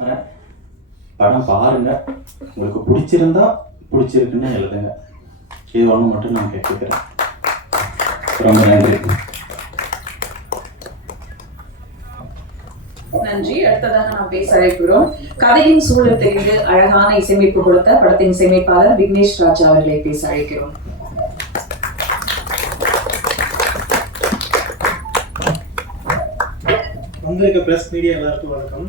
படம் பாருங்க, உங்களுக்கு பிடிச்சிருந்தா பிடிச்சிருக்குன்னு எழுதுங்க. இது ஒன்று மட்டும் நான் கேட்டுக்கிறேன். ரொம்ப நன்றி. நன்றி. அடுத்ததாக நாம் பேச அழைக்கிறோம். கதையின் சூழல் தெரிந்து அழகான இசையமைப்பு கொடுத்த படத்தின் இசையமைப்பாளர் விக்னேஷ் ராஜா அவர்களை பேச அழைக்கிறோம். வந்திருக்க பிரஸ் மீடியா எல்லாருக்கும் வணக்கம்.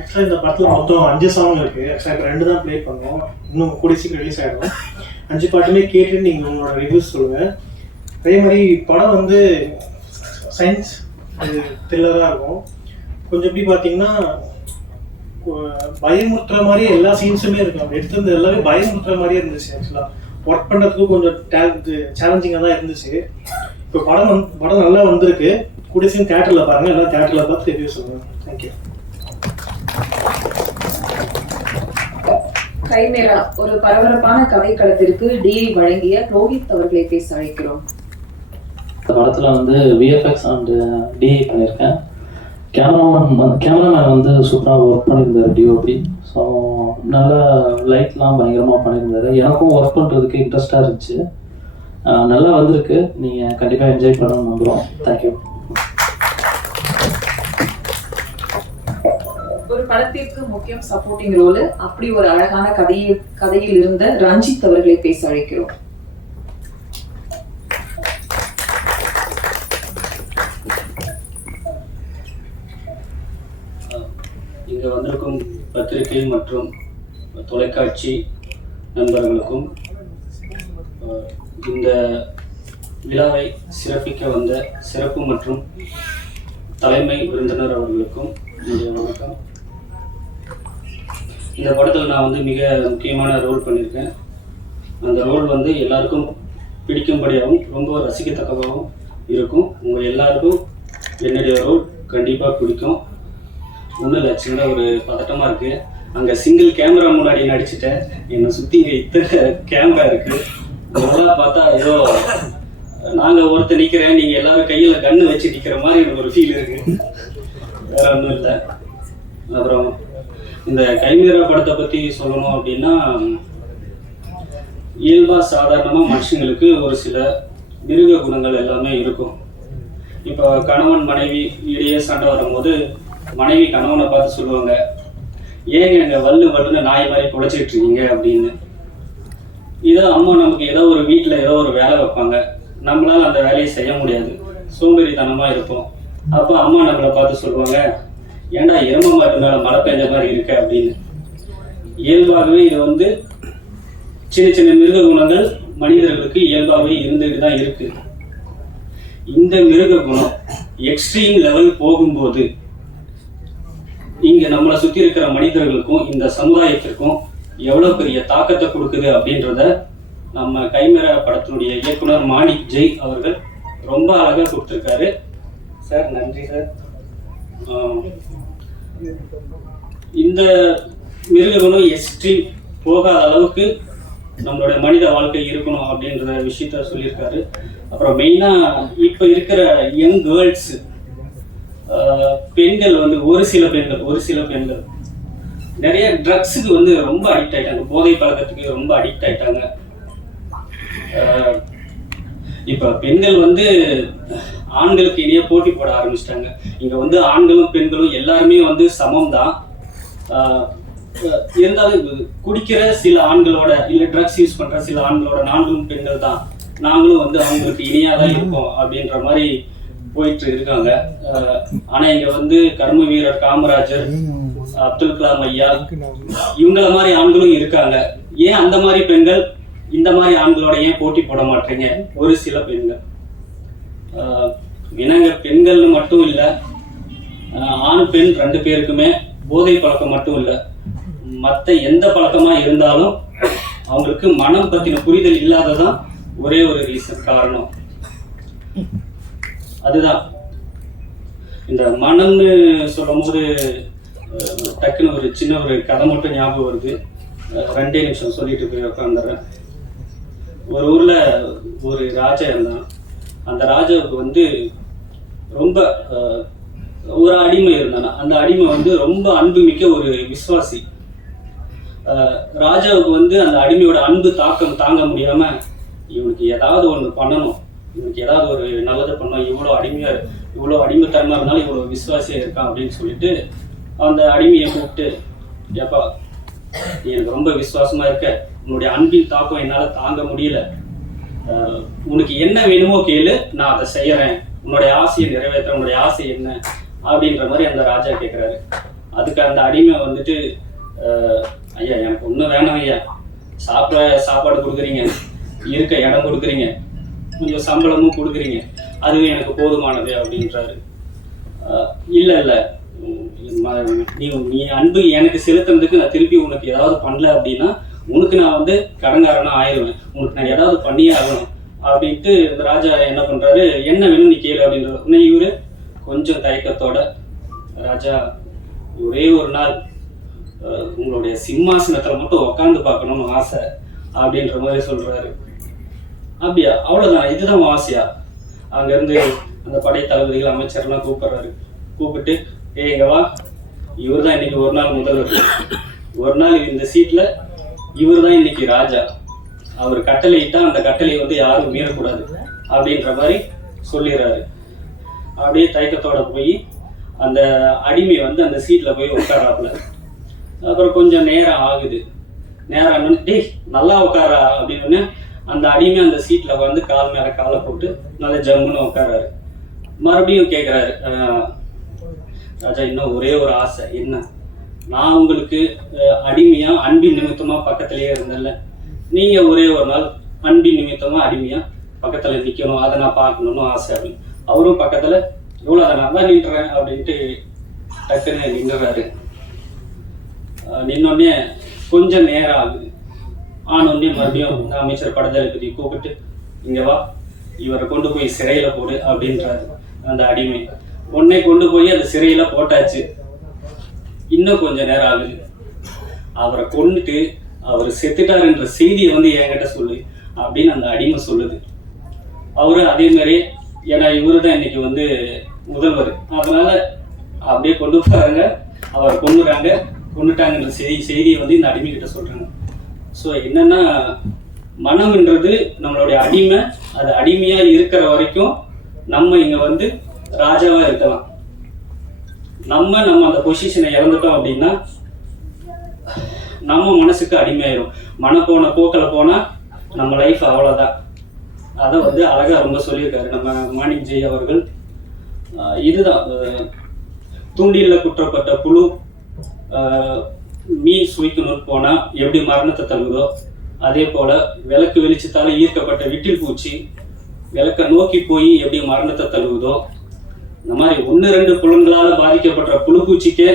ஆக்சுவலாக இந்த படத்தில் மொத்தம் 5 சாங் இருக்குது. ஆக்சுவலாக இப்போ 2 தான் ப்ளே பண்ணுவோம். இன்னும் கூடிய சீக்கிரம் ரிலீஸ் ஆகிடும். 5 பாட்டுமே கேட்டு நீங்கள் உங்களோட ரிவ்யூஸ் சொல்லுங்கள். அதே மாதிரி படம் வந்து சயின்ஸ் த்ரில்லராக இருக்கும். கொஞ்சம் எப்படி பார்த்தீங்கன்னா பயமுறுத்துற மாதிரியே எல்லா சீன்ஸுமே இருக்கும். அப்படி எடுத்திருந்தது எல்லாமே பயமுறுத்துற மாதிரியே இருந்துச்சு. ஆக்சுவலாக ஒர்க் பண்ணுறதுக்கும் கொஞ்சம் சேலஞ்சிங்காக தான் இருந்துச்சு. இப்போ படம் நல்லா வந்திருக்கு. கூடிய சீன் தியேட்டரில் பாருங்கள். எல்லாம் தியேட்டரில் பார்த்து ரிவ்யூ சொல்லுங்கள். தேங்க்யூ. கைமேரா ஒரு பரபரப்பான கதைக்களத்திற்கு டிஐ வழங்கிய ரோஹித் அவர்களை பேச அழைக்கிறோம். இந்த படத்தில் வந்து விஎஃப்எக்ஸ் அண்ட் டிஐ பண்ணியிருக்கேன். கேமராமேன் வந்து சூப்பராக ஒர்க் பண்ணியிருந்தார் டிஓபி. ஸோ நல்லா லைட்லாம் பயங்கரமாக பண்ணியிருந்தார். எனக்கும் ஒர்க் பண்ணுறதுக்கு இன்ட்ரெஸ்டாக இருந்துச்சு. நல்லா வந்திருக்கு. நீங்கள் கண்டிப்பாக என்ஜாய் பண்ணணும்னு நம்புகிறோம். தேங்க்யூ. ஒரு படத்திற்கு முக்கியம் சப்போர்ட்டிங் ரோல். அப்படி ஒரு அழகான கதையில் இருந்த ரஞ்சித் அவர்களை பேச அழைக்கிறோம். இங்கே வந்திருக்கும் பத்திரிகை மற்றும் தொலைக்காட்சி நண்பர்களுக்கும் இந்த விழாவை சிறப்பிக்க வந்த சிறப்பு மற்றும் தலைமை விருந்தினர் அவர்களுக்கும் என்னுடைய வணக்கம். இந்த படத்தில் நான் வந்து மிக முக்கியமான ரோல் பண்ணியிருக்கேன். அந்த ரோல் வந்து எல்லாருக்கும் பிடிக்கும்படியாகவும் ரொம்ப ரசிக்கத்தக்கதாகவும் இருக்கும். உங்கள் எல்லாருக்கும் என்னுடைய ரோல் கண்டிப்பாக பிடிக்கும். ஒன்றும் இல்லை, சின்ன ஒரு பதட்டமாக இருக்குது. அங்கே சிங்கிள் கேமரா முன்னாடி நடிச்சுட்டேன். என்னை சுற்றி இங்கே இத்தனை கேமரா இருக்குது. நல்லா பார்த்தா ஏதோ நாங்கள் ஒருத்தர் நிற்கிறேன், நீங்கள் எல்லாரும் கையில் கன்று வச்சு நிற்கிற மாதிரி எனக்கு ஒரு ஃபீல் இருக்குது. வேற ஒன்றும் இல்லை. அப்புறம் இந்த கைமேரா படத்தை பற்றி சொல்லணும் அப்படின்னா, இயல்பாக சாதாரணமாக மனுஷங்களுக்கு ஒரு சில மிருக குணங்கள் எல்லாமே இருக்கும். இப்போ கணவன் மனைவி இடையே சண்டை வரும்போது மனைவி கணவனை பார்த்து சொல்லுவாங்க, ஏங்க இங்கே வல்லுன்னு நாய் மாதிரி குலைச்சிட்டு இருக்கீங்க அப்படின்னு. இதோ அம்மா நமக்கு ஏதோ ஒரு வீட்டில் ஏதோ ஒரு வேலை வைப்பாங்க, நம்மளால் அந்த வேலையை செய்ய முடியாது, சோம்பேறித்தனமாக இருப்போம். அப்போ அம்மா நம்மளை பார்த்து சொல்லுவாங்க, ஏன்டா எரும மாட்டு மேலே மழை பெஞ்ச மாதிரி இருக்கு அப்படின்னு. இயல்பாகவே இது வந்து சின்ன சின்ன மிருக குணங்கள் மனிதர்களுக்கு இயல்பாகவே இருந்துகிட்டு தான் இருக்கு. இந்த மிருக குணம் எக்ஸ்ட்ரீம் லெவல் போகும்போது இங்க நம்மளை சுற்றி இருக்கிற மனிதர்களுக்கும் இந்த சமுதாயத்திற்கும் எவ்வளவு பெரிய தாக்கத்தை கொடுக்குது அப்படின்றத நம்ம கைமேரா படத்தினுடைய இயக்குனர் மாணிக் ஜெய் அவர்கள் ரொம்ப அழகாக கொடுத்துருக்காரு. சார் நன்றி சார். இந்த மிருககுணம் எக்ஸ்ட்ரீம் போகாத அளவுக்கு நம்மளோட மனித வாழ்க்கை இருக்கணும் அப்படின்ற விஷயத்த சொல்லியிருக்காரு. அப்புறம் மெயினாக இப்போ இருக்கிற யங் கேர்ள்ஸ், பெண்கள் வந்து ஒரு சில பெண்கள் நிறைய ட்ரக்ஸுக்கு வந்து ரொம்ப அடிக்ட் ஆயிட்டாங்க, போதை பழக்கத்துக்கு ரொம்ப அடிக்ட் ஆயிட்டாங்க. இப்போ பெண்கள் வந்து ஆண்களுக்கு இனியே போட்டி போட ஆரம்பிச்சிட்டாங்க. இங்கே வந்து ஆண்களும் பெண்களும் எல்லாருமே வந்து சமம் தான். இருந்தாலும் குடிக்கிற சில ஆண்களோட இல்லை ட்ரக்ஸ் யூஸ் பண்ணுற சில ஆண்களோட நாங்களும் பெண்கள் தான், நாங்களும் வந்து அவங்களுக்கு இனியாக தான் இருப்போம் அப்படின்ற மாதிரி போயிட்டு இருக்காங்க. ஆனால் இங்கே வந்து கர்ம வீரர் காமராஜர், அப்துல் கலாம் ஐயா, இவங்கள மாதிரி ஆண்களும் இருக்காங்க. ஏன் அந்த மாதிரி பெண்கள் இந்த மாதிரி ஆண்களோட ஏன் போட்டி போட மாட்டீங்க? ஒரு சில பெண்கள் இனங்க பெண்கள்னு மட்டும் இல்லை, ஆண் பெண் 2 பேருக்குமே போதை பழக்கம் மட்டும் இல்லை, மற்ற எந்த பழக்கமா இருந்தாலும் அவங்களுக்கு மனம் பத்தின புரிதல் இல்லாததான் ஒரே ஒரு ரீசன் காரணம். அதுதான் இந்த மனம்னு சொல்லும் போது டக்குன்னு ஒரு சின்ன ஒரு கதை மட்டும் ஞாபகம் வருது. 2 நிமிஷம் சொல்லிட்டு போய் உட்காந்துறேன். ஒரு ஊர்ல ஒரு ராஜா இருந்தான். அந்த ராஜாவுக்கு வந்து ரொம்ப ஒரு அடிமை இருந்தானா. அந்த அடிமை வந்து ரொம்ப அன்புமிக்க ஒரு விசுவாசி. ராஜாவுக்கு வந்து அந்த அடிமையோட அன்பு தாக்கம் தாங்க முடியாம, இவனுக்கு ஏதாவது ஒன்று பண்ணணும், இவனுக்கு ஏதாவது ஒரு நல்லதை பண்ணணும், இவ்வளோ அடிமைத்தனமா இருந்தாலும் இவ்வளோ விசுவாசியா இருக்கான் அப்படின்னு சொல்லிட்டு அந்த அடிமையை கூப்பிட்டு, ஏப்பா நீ எனக்கு ரொம்ப விசுவாசமா இருக்க, உன்னுடைய அன்பின் தாக்கம் என்னால் தாங்க முடியல, உனக்கு என்ன வேணுமோ கேளு, நான் அதை செய்யறேன், உன்னுடைய ஆசையை நிறைவேற்ற, உன்னுடைய ஆசை என்ன அப்படின்ற மாதிரி அந்த ராஜா கேட்குறாரு. அதுக்கு அந்த அடிமை வந்துட்டு, ஐயா எனக்கு ஒன்றும் வேணாம் ஐயா, சாப்பாடு கொடுக்குறீங்க, இருக்க இடம் கொடுக்குறீங்க, கொஞ்சம் சம்பளமும் கொடுக்குறீங்க, அதுவே எனக்கு போதுமானது அப்படின்றாரு. இல்லை நீ அன்பு எனக்கு செலுத்துறதுக்கு நான் திருப்பி உனக்கு ஏதாவது பண்ணல அப்படின்னா உனக்கு நான் வந்து கடங்காரனா ஆயிடுவேன், உனக்கு நான் ஏதாவது பண்ணியே ஆகணும் அப்படின்ட்டு இந்த ராஜா என்ன பண்றாரு, என்ன வேணும் நீ கேளு அப்படின்றாரு. உடனே இவரு கொஞ்சம் தயக்கத்தோட, ராஜா ஒரே ஒரு நாள் உங்களுடைய சிம்மாசனத்துல மட்டும் உட்காந்து பார்க்கணும்னு ஆசை அப்படின்ற மாதிரி சொல்றாரு. அப்படியா, அவ்வளவுதான், இதுதான் ஆசையா? அங்கிருந்து அந்த படை தளபதிகள் அமைச்சர்லாம் கூப்பிடுறாரு. கூப்பிட்டு, இங்க வா, இவர் தான் இன்னைக்கு ஒரு நாள் முதல்வர், ஒரு நாள் இந்த சீட்ல இவர் தான் இன்னைக்கு ராஜா, அவர் கட்டளையிட்டா அந்த கட்டளையை வந்து யாரும் மீறக்கூடாது அப்படின்ற மாதிரி சொல்லிடுறாரு. அப்படியே தயக்கத்தோட போய் அந்த அடிமை வந்து அந்த சீட்ல போய் உட்காராப்புல. அப்புறம் கொஞ்சம் நேரம் ஆகுது. நேரம் ஆனோன்னு, டேய் நல்லா உட்காரா அப்படின்னு அந்த அடிமை அந்த சீட்ல வந்து கால் மேல காலை போட்டு நல்லா ஜம்முன்னு உட்காராரு. மறுபடியும் கேட்குறாரு, ராஜா இன்னும் ஒரே ஒரு ஆசை, என்ன? நான் உங்களுக்கு அடிமையா அன்பின் நிமித்தமா பக்கத்திலேயே இருந்தேன்ல, நீங்க ஒரே ஒரு நாள் அன்பின் நிமித்தமா அடிமையா பக்கத்துல நிக்கணும், அதை நான் பார்க்கணும்னு ஆசை அப்படின்னு. அவரும் பக்கத்துல இவ்வளோ அதை நான் தான் நின்றுறேன் அப்படின்ட்டு டக்குன்னு நின்றுறாரு. நின்னோடனே கொஞ்சம் நேரம் ஆகுது. ஆனோடனே மறுபடியும் அமைச்சர் படத்தளபதி கூப்பிட்டு, இங்க வா, இவரை கொண்டு போய் சிறையில போடு அப்படின்றாரு அந்த அடிமை. உடனே கொண்டு போய் அந்த சிறையில போட்டாச்சு. இன்னும் கொஞ்சம் நேரம் ஆகுது. அவரை கொண்டுட்டு அவர் செத்துட்டாருன்ற செய்தியை வந்து என்கிட்ட சொல்லு அப்படின்னு அந்த அடிமை சொல்லுது. அவரு அதே மாதிரி, ஏன்னா இவரு தான் இன்னைக்கு வந்து முதல்வர், அதனால அப்படியே கொண்டு போறாங்க, அவரை கொண்டுட்டாங்கன்ற செய்தியை வந்து இந்த அடிமை கிட்ட சொல்றாங்க. ஸோ என்னன்னா, மனம்ன்றது நம்மளுடைய அடிமை, அது அடிமையா இருக்கிற வரைக்கும் நம்ம இங்க வந்து ராஜாவா இருக்கலாம். நம்ம அந்த பொசிஷனை இழந்துட்டோம் அப்படின்னா நம்ம மனசுக்கு அடிமையாயிரும். மனம் போன போக்கில் போனா நம்ம லைஃப் அவ்வளோதான். அதை வந்து அழகா ரொம்ப சொல்லியிருக்காரு நம்ம மாணிக் ஜெய் அவர்கள். இதுதான், தூண்டில குற்றப்பட்ட புழு மீன் சுவைக்கணும்னு போனா எப்படி மரணத்தை தழுவுதோ, அதே போல விளக்கு வெளிச்சத்தால ஈர்க்கப்பட்ட விட்டில் பூச்சி விளக்க நோக்கி போய் எப்படி மரணத்தை தழுவுதோ, இந்த மாதிரி 1-2 புலன்களால பாதிக்கப்பட்ட புழுப்பூச்சிக்கே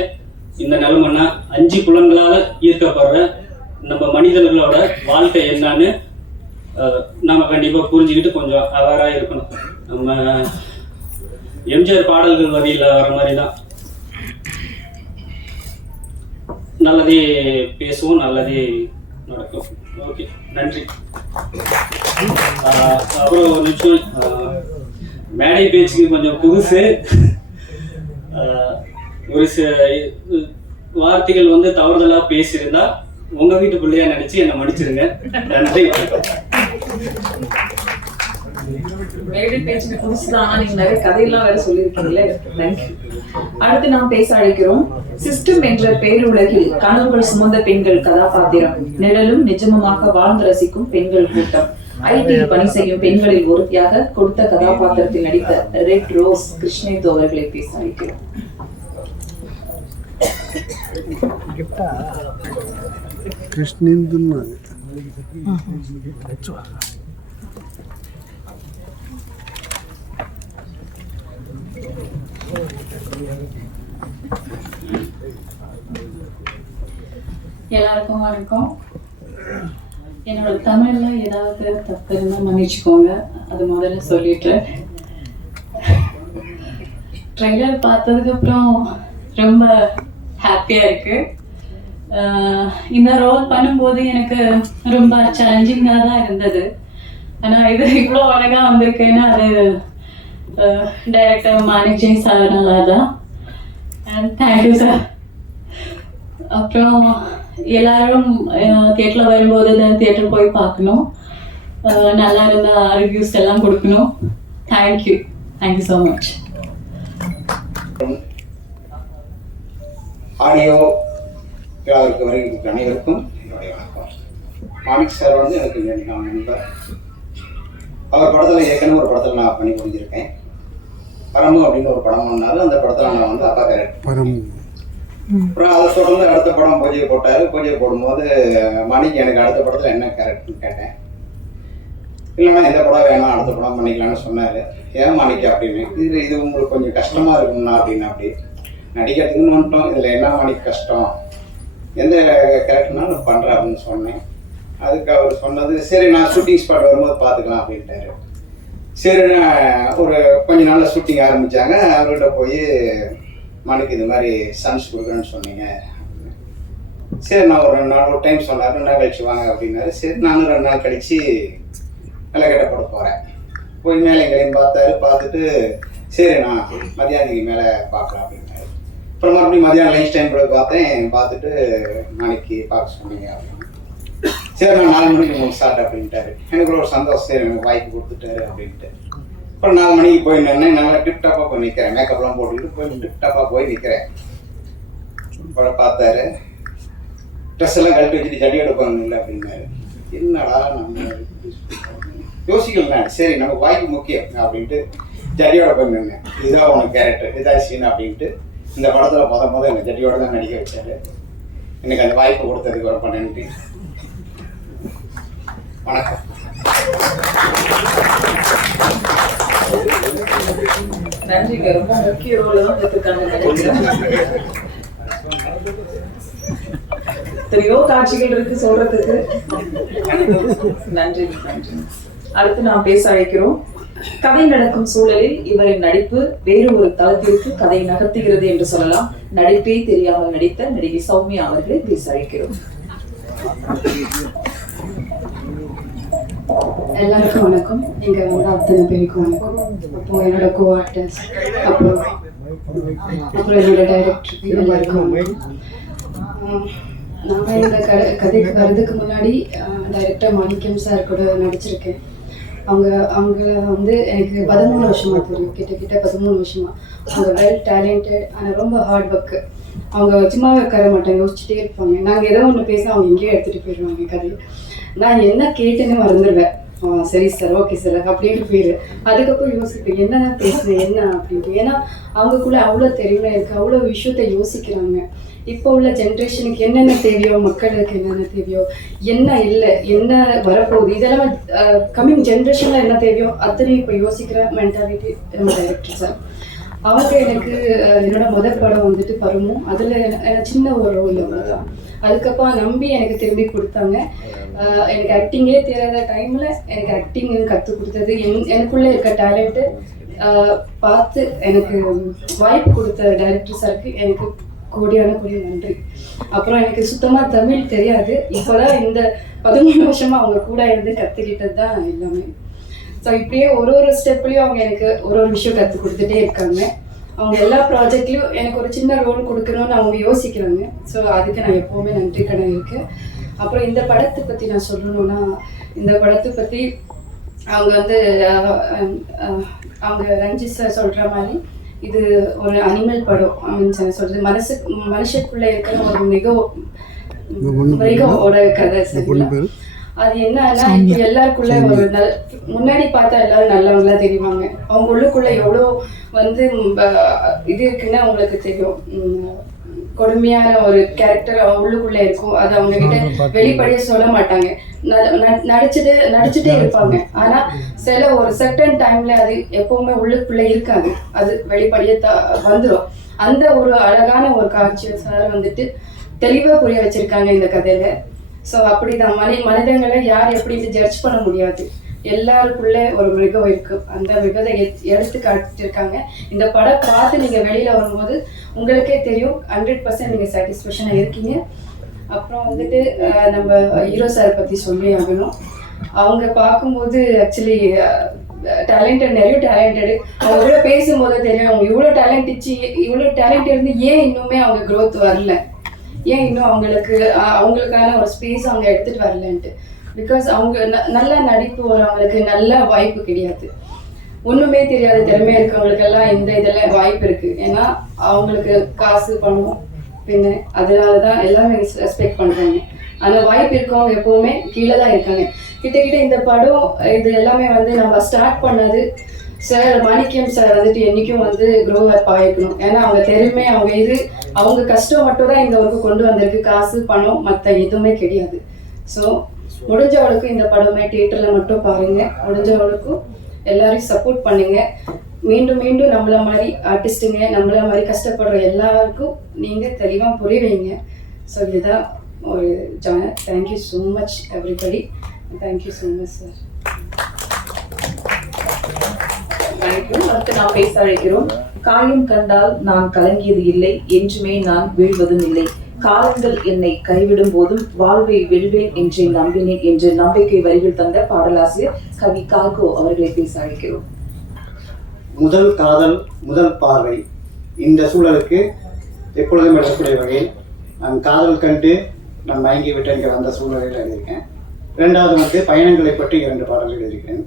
இந்த நிலைமைன்னா 5 புலன்களால ஈர்க்கப்படுற நம்ம மனிதர்களோட வாழ்க்கை என்னன்னு நாம கண்டிப்பா புரிஞ்சுக்கிட்டு கொஞ்சம் அவேரா இருக்கணும். நம்ம எம்ஜிஆர் பாடல்கள் வரியில வர மாதிரிதான், நல்லதே பேசுவோம், நல்லதே நடக்கும். ஓகே, நன்றி. அப்புறம் ஒரு நிமிஷம், மேடை பேச்சுக்கு கொஞ்சம் புதுசு, ஒரு சில வார்த்தைகள் வந்து தவறுதலா பேசியிருந்தா உங்க வீட்டு பிள்ளையா நினைச்சு என்னை மன்னிச்சிருங்க. நன்றி, வணக்கம். மேடை பேச்சுக்கு புதுசுதான், நீங்க நிறைய கதையெல்லாம் வேற சொல்லியிருக்கீங்களே, நன்றி. அடுத்து நாம் பேச அழைக்கிறோம். சிஸ்டம் என்ற பேருலகில் கனவுகள் சுமந்த பெண்கள் கதாபாத்திரம், நிழலும் நிஜமுமாக வாழ்ந்து ரசிக்கும் பெண்கள் கூட்டம், ஐடி பணி செய்யும் பெண்களில் ஒருத்தியாக கொடுத்த கதாபாத்திரத்தில் நடித்த ரெட் ரோஸ் கிருஷ்ணேந்து அவர்களை பேச அழைக்கிறோம். கிருஷ்ணேந்து எல்லாருக்கும் வணக்கம். என்னோட தமிழ்ல ஏதாவது தப்பு இருந்தா மன்னிச்சுக்கோங்க, அது முதல்ல சொல்லிட்டேன். ட்ரெய்லர் பார்த்ததுக்கு அப்புறம் ரொம்ப ஹாப்பியா இருக்கு. இந்த ரோல் பண்ணும்போது எனக்கு ரொம்ப சேலஞ்சிங்காக தான் இருந்தது. ஆனால் இது இவ்வளோ அழகாக வந்திருக்குன்னா அது டைரக்டர் மாணிக் ஜெய் சார்னால தான். Thank you sir. அப்புறம் எல்லாரும் தியேட்டரில் வரும்போது தியேட்டர் போய் பார்க்கணும், நல்லா இருந்தால் ரிவ்யூஸ் எல்லாம் கொடுக்கணும். Thank you so much. ஆடியோ விழாவிற்கு வருகின்ற அனைவருக்கும் என்னுடைய வணக்கம். மாணிக் சார் வந்து எனக்கு நண்பர். அவர் படத்தில் ஏற்கனவே ஒரு படத்தில் நான் பண்ணி முடிஞ்சிருக்கேன். பரம்பு அப்படின்னு ஒரு படம் பண்ணாரு. அந்த படத்தில் நான் வந்து அப்பா கேரக்டர். அப்புறம் அதை தொடர்ந்து அடுத்த படம் பூஜையை போட்டார். பூஜையை போடும்போது மாணிக் எனக்கு அடுத்த படத்தில் என்ன கேரக்டர்னு கேட்டேன். இல்லைன்னா எந்த படம் வேணாம், அடுத்த படம் பண்ணிக்கலாம்னு சொன்னார். ஏன் மாணிக்க அப்படின்னு, இது உங்களுக்கு கொஞ்சம் கஷ்டமாக இருக்கும்னா அப்படின்னு. அப்படி நடிக்கிறதுக்குன்னு வந்துட்டோம், இதில் என்ன மாணிக் கஷ்டம், எந்த கேரக்டர்னாலும் நான் பண்ணுறேன் அப்படின்னு சொன்னேன். அதுக்கு அவர் சொன்னது, சரி நான் ஷூட்டிங் ஸ்பாட் வரும்போது பார்த்துக்கலாம் அப்படின்ட்டாரு. சரி நான் ஒரு கொஞ்ச நாளில் ஷூட்டிங் ஆரம்பித்தாங்க. அவர்கிட்ட போய் மாணிக்கு இது மாதிரி சன்ஸ் கொடுக்குறேன்னு சொன்னீங்க. சரி நான் ஒரு 2 நாள் ஒரு டைம் சொன்னார், 2 நாள் கழிச்சு வாங்க அப்படின்னாரு. சரி நானும் 2 நாள் கழித்து வெள்ளக்கட்டை போட போகிறேன். போய் மேலே எங்களையும் பார்த்தாரு. பார்த்துட்டு சரி நான் மதியானத்துக்கு மேலே பார்க்கலாம் அப்படின்னாரு. அப்புறம் மறுபடியும் மதியானம் லஞ்ச் டைம் கூட பார்த்தேன். பார்த்துட்டு நாளைக்கு பார்க்க சொன்னீங்க அப்படின்னு. சரி நான் 4 மணிக்கு உங்களுக்கு ஸ்டார்ட் அப்படின்ட்டாரு. எனக்கு ஒரு சந்தோஷம், சரி எனக்கு வாய்ப்பு கொடுத்துட்டாரு அப்படின்ட்டு. அப்புறம் 4 மணிக்கு போய் நின்று நல்லா டிப்டாப்பாக போய் நிற்கிறேன். மேக்கப்லாம் போட்டுக்கிட்டு போய் டிப்டாப்பாக போய் நிற்கிறேன். அப்புறம் பார்த்தாரு, ட்ரெஸ் எல்லாம் கழட்டி வச்சுட்டு ஜடி எடுப்பாங்க இல்லை அப்படின்னாரு. என்னடா நம்ம யோசிக்கலாம். சரி நமக்கு வாய்ப்பு முக்கியம் அப்படின்ட்டு ஜடியோட போய் நின்னேன். இதுதான் உனக்கு கேரக்டர், இதுதான் சீன் அப்படின்ட்டு. இந்த படத்தில் முத எனக்கு ஜடியோட தான் நடிக்க வச்சாரு. எனக்கு அந்த வாய்ப்பு கொடுத்ததுக்கு ரொம்ப நன்றி. வணக்கம். நன்றிங்க. ரொம்ப முக்கிய ரோல் தான் எடுத்துருக்காங்க. எத்தனையோ காட்சிகள் இருக்கு சொல்றதுக்கு. நன்றி நன்றி. அடுத்து நாம் பேச அழைக்கிறோம். கதை நடக்கும் சூழலில் இவரின் நடிப்பு வேறு ஒரு தளத்திற்கு கதை நகர்த்துகிறது என்று சொல்லலாம். நடிப்பே தெரியாமல் நடித்த நடிகை சௌமியா அவர்களை பேச அழைக்கிறோம். எல்லாருக்கும் வணக்கம். இங்க வந்து அத்தனை பேருக்கும் வணக்கம். அப்போ என்னோட கோ ஆர்டிஸ்ட், அப்புறம் என்னோட டைரக்டருக்கு எல்லாருக்கும் வணக்கம். நான் இந்த கதைக்கு வர்றதுக்கு முன்னாடி டைரக்டர் மாணிக்கம் சார் கூட நடிச்சிருக்கேன். அவங்க வந்து எனக்கு 13 வருஷமா தெரியும், கிட்ட 13 வருஷமா. அவங்க வெல் டேலண்டட், ஆனால் ரொம்ப ஹார்ட் ஒர்க்கு. அவங்க சும்மாவே உட்கார மாட்டாங்க, யோசிச்சுட்டே இருப்பாங்க. நாங்கள் ஏதோ ஒன்று பேச அவங்க எங்கேயோ எடுத்துகிட்டு போயிடுவாங்க கதையை. நான் என்ன கேட்டேன்னு மறந்துடுவேன். சரி சார், ஓகே சார் அப்படின்ட்டு போயிடுவேன். அதுக்கப்புறம் யோசிப்பேன் என்ன பேசுனேன் என்ன அப்படின்ட்டு. ஏன்னா அவங்களுக்குள்ள அவ்வளோ தெரியுமே இருக்குது, அவ்வளோ விஷயத்த யோசிக்கிறாங்க. இப்போ உள்ள ஜென்ரேஷனுக்கு என்னென்ன தேவையோ, மக்களுக்கு என்னென்ன தேவையோ, என்ன இல்லை, என்ன வரப்போகுது, இதெல்லாம் கம்மிங் ஜென்ரேஷனில் என்ன தேவையோ அத்தனையும் இப்போ யோசிக்கிற மென்டாலிட்டி நம்ம டைரக்டர் சார். அவங்க எனக்கு என்னோட முதல் படம் வந்துட்டு பருமும், அதில் சின்ன ஒரு ரோல் அவ்வளோதான். அதுக்கப்புறம் நம்பி எனக்கு திரும்பி கொடுத்தாங்க. எனக்கு ஆக்டிங்கே தெரியாத டைமில் எனக்கு ஆக்டிங் கற்றுக் கொடுத்தது, எனக்குள்ளே இருக்க டேலண்ட்டு பார்த்து எனக்கு வாய்ப்பு கொடுத்த டைரக்டர் சாருக்கு எனக்கு கோடியான நன்றி. அப்புறம் எனக்கு சுத்தமாக தமிழ் தெரியாது. இப்போதான் இந்த 13 வருஷமாக அவங்க கூட இருந்து கற்றுக்கிட்டது தான் எல்லாமே. ஸோ இப்படியே ஒரு ஸ்டெப்லேயும் அவங்க எனக்கு ஒரு விஷயம் கற்றுக் கொடுத்துட்டே இருக்காங்க. அவங்க எல்லா ப்ராஜெக்ட்லேயும் எனக்கு ஒரு சின்ன ரோல் கொடுக்கணும்னு அவங்க யோசிக்கிறாங்க. ஸோ அதுக்கு நான் எப்போவுமே நன்றி கடன் இருக்கேன். அப்புறம் இந்த படத்தை பற்றி நான் சொல்லணும்னா, இந்த படத்தை பற்றி அவங்க வந்து அவங்க ரஞ்சித் சார் சொல்கிற மாதிரி இது ஒரு அனிமல் படம். சொல்றது மனுஷக்குள்ளே இருக்கிற ஒரு மிருகோட கதை. அது என்னன்னா, இப்போ எல்லாருக்குள்ள ஒரு முன்னாடி பார்த்தா எல்லாரும் நல்லவங்களா தெரியுவாங்க. அவங்க உள்ளுக்குள்ள எவ்வளோ வந்து இது இருக்குன்னு அவங்களுக்கு தெரியும். கொடுமையான ஒரு கேரக்டர் அவங்க உள்ளுக்குள்ள இருக்கும். அது அவங்க கிட்ட வெளிப்படையா சொல்ல மாட்டாங்க, நடிச்சுட்டே இருப்பாங்க. ஆனா சில ஒரு சர்டன் டைம்ல அது எப்பவுமே உள்ளுக்குள்ள இருக்காது, அது வெளிப்படையா வந்துடும். அந்த ஒரு அழகான ஒரு காட்சியை சார் வந்துட்டு தெளிவா புரிய வச்சிருக்காங்க இந்த கதையில. ஸோ அப்படிதான் மனிதங்களை யார் எப்படி ஜட்ஜ் பண்ண முடியாது. எல்லாருக்குள்ளே ஒரு மிருகம் இருக்கு, அந்த மிருகத்தை எடுத்து காட்டிருக்காங்க. இந்த படம் பார்த்து நீங்க வெளியில வரும்போது உங்களுக்கே தெரியும் 100% நீங்க சாட்டிஸ்ஃபேக்ஷனா இருக்கீங்க. அப்புறம் வந்துட்டு நம்ம ஹீரோ சார் பத்தி சொல்லி ஆகணும். அவங்க பார்க்கும்போது ஆக்சுவலி நிறைய டேலண்டடு. அவங்க கூட பேசும்போது தெரியும் அவங்க இவ்வளோ டேலண்ட் இருந்து ஏன் இன்னுமே அவங்க க்ரோத் வரல, ஏன் இன்னும் அவங்களுக்கான ஒரு ஸ்பேஸ் அவங்க எடுத்துகிட்டு வரலன்ட்டு. பிகாஸ் அவங்க நல்ல நடிப்பு அவங்களுக்கு நல்ல வாய்ப்பு கிடையாது. ஒன்றுமே தெரியாத திறமை இருக்கவங்களுக்கெல்லாம் இதெல்லாம் வாய்ப்பு இருக்குது. ஏன்னா அவங்களுக்கு காசு பணம் பின்ன அதனால தான் எல்லாமே ரெஸ்பெக்ட் பண்ணுறாங்க. அந்த வாய்ப்பு இருக்கவங்க எப்போவுமே கீழே தான் இருக்காங்க. கிட்ட இந்த படம் இது எல்லாமே நம்ம ஸ்டார்ட் பண்ணது சார் மாணிக்கம் சார் என்றைக்கும் க்ரோ அப் ஆகிக்கணும். ஏன்னா அவங்க திறமை அவங்க கஷ்டம் மட்டும் தான் இந்த ஒர்க்கு கொண்டு வந்திருக்கு. காசு பணம் மற்ற எதுவுமே கிடையாது. ஸோ முடிஞ்சவளுக்கும் இந்த படமே தியேட்டரில் மட்டும் பாருங்கள். முடிஞ்சவளுக்கும் எல்லாரையும் சப்போர்ட் பண்ணுங்க. மீண்டும் மீண்டும் நம்மள மாதிரி ஆர்டிஸ்ட்டுங்க, நம்மள மாதிரி கஷ்டப்படுற எல்லாருக்கும் நீங்கள் தெளிவாக புரிய வைங்க. ஸோ இதுதான் ஒரு thank you so much everybody. Thank you so much sir. Thank you. அடுத்து நாம் பேச அழைக்கிறோம். காயம் கண்டால் நான் கலங்கியது இல்லை, என்றுமே நான் வீழ்வதும் இல்லை. காலங்கள் என்னை கைவிடும் போதும் வாழ்வை வெல்வேன் என்று நம்பினேன் என்ற நம்பிக்கை வரிகள் தந்த பாடலாசிரியர் கவி காகோ அவர்களை பேச அழைக்கிறோம். முதல் காதல் முதல் பார்வை இந்த சூழலுக்கு எப்பொழுதும் எழுதக்கூடிய வகையில் நான் காதல் கண்டு நான் மயங்கி விட்டேன் அந்த சூழலில் எழுதியிருக்கேன். இரண்டாவது பயணங்களை பற்றி 2 பாடல்கள் எழுதியிருக்கிறேன்.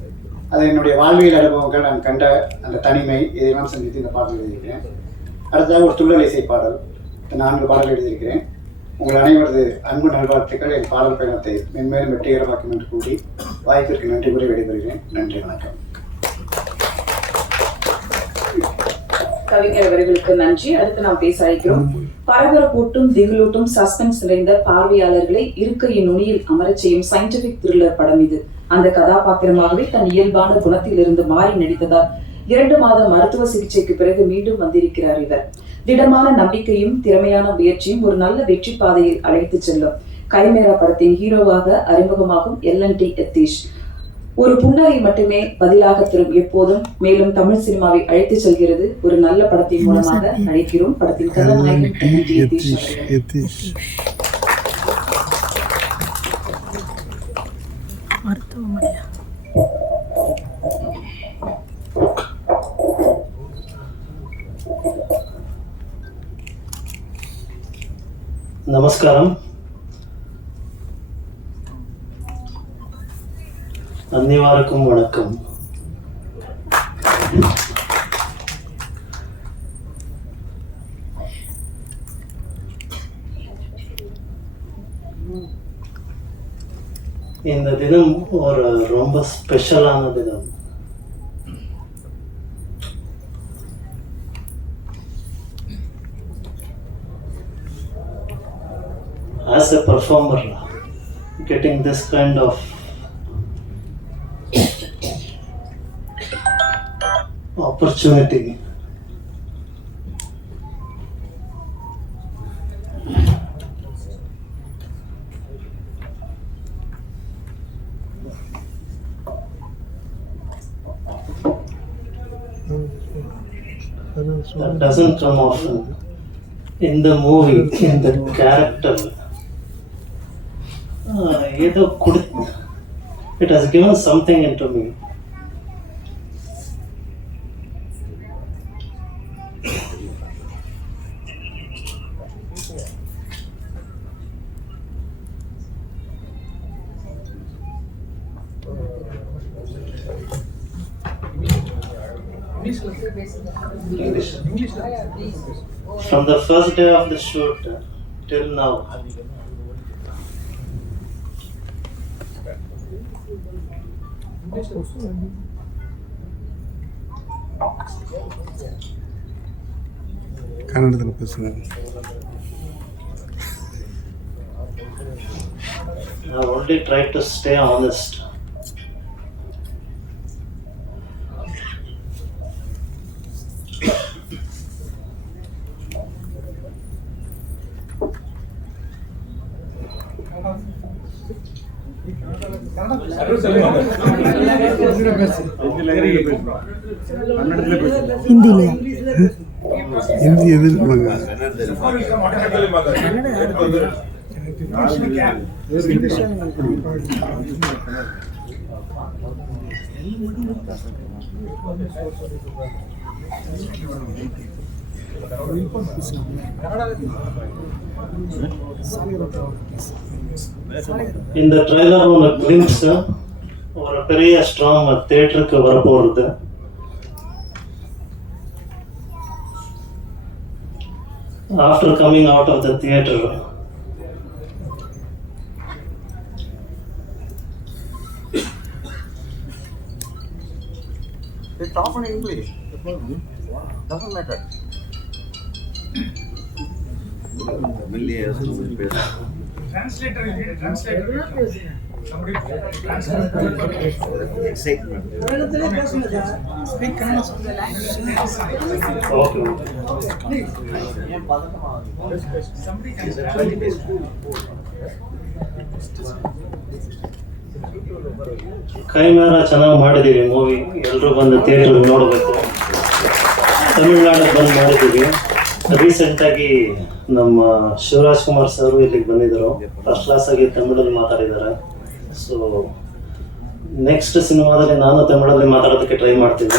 அது என்னுடைய வாழ்வியல் அனுபவங்கள், நான் கண்ட அந்த தனிமை இதையெல்லாம் சந்தித்து இந்த பாடல் எழுதியிருக்கிறேன். அடுத்ததாக ஒரு துள்ளல் இசை பாடல், 4 பாடல் எழுதியிருக்கிறேன். உங்கள் அனைவரது அன்பு நல்வாழ்த்துக்கள் என் பாடல் பயணத்தை மென்மேலும் வெற்றிகரமாக்கும் என்று கூறி வாய்ப்பிற்கு நன்றி கூறி விடைபெறுகிறேன். நன்றி, வணக்கம். கவிஞர் அவர்களுக்கு நன்றி. அடுத்து நாம் பேச அழைக்கிறோம். பரபரப்பூட்டும் திகிலூட்டும் சஸ்பென்ஸ் நிறைந்த பார்வையாளர்களை இருக்கையின் நுனியில் அமரச் செய்யும் சயின்டிபிக் த்ரில்லர் படம் இது. அந்த கதாபாத்திரமாகவே தன் இயல்பான குணத்தில் இருந்து மாறி நடித்ததால் 2 மாத மருத்துவ சிகிச்சைக்கு பிறகு மீண்டும் வந்திருக்கிறார் இவர். திடமான நம்பிக்கையும் திறமையான முயற்சியும் ஒரு நல்ல வெற்றி பாதையில் அழைத்து செல்லும். கைமேரா படத்தின் ஹீரோவாக அறிமுகமாகும் LNT யதீஷ். ஒரு புன்னகை மட்டுமே பதிலாக தரும் எப்போதும். மேலும் தமிழ் சினிமாவை அழைத்து செல்கிறது ஒரு நல்ல படத்தின் மூலமாக நடிக்கிறோம். படத்தின் கதாநாயகன் யதீஷ். நமஸ்காரம். அனைவருக்கும் வணக்கம். இந்த தினம் ஒரு ரொம்ப ஸ்பெஷலான தினம். As a performer, getting this kind of opportunity that doesn't come often. In the movie, in the character, it has given something into me. From the first day of the shoot till now, கன்னடத்தில் பேசுங்க. I only tried to stay honest. ஹிந்திலையா? Hindi எதிர்ப்பாங்க. இந்த trailer ஒரு glimpse ஒரு பெரிய strong தியேட்டருக்கு வரப்போகிறது. After coming out of the theatre, talk in English. Doesn't matter. Translator. Somebody Excitement. speak okay ಕೈಮೇರ ಚೆನ್ನಾಗಿ ಮಾಡಿದ್ದೀವಿ ಮೂವಿ. ಎಲ್ಲರೂ ಬಂದು ಥಿಯೇಟ್ರಿಗೆ ನೋಡಬೇಕು. ತಮಿಳ್ನಾಡಿಗೆ ಬಂದು ಮಾಡಿದ್ದೀವಿ. ರೀಸೆಂಟಾಗಿ ನಮ್ಮ ಶಿವರಾಜ್ ಕುಮಾರ್ ಸರ್ ಇಲ್ಲಿಗೆ ಬಂದಿದ್ದರು. ಫಸ್ಟ್ ಕ್ಲಾಸ್ ಆಗಿ ತಮಿಳಲ್ಲಿ ಮಾತಾಡಿದ್ದಾರೆ. ಸೊ ನೆಕ್ಸ್ಟ್ ಸಿನಿಮಾದಲ್ಲಿ ನಾನು ತಮಿಳಲ್ಲಿ ಮಾತಾಡೋದಕ್ಕೆ ಟ್ರೈ ಮಾಡ್ತೀನಿ.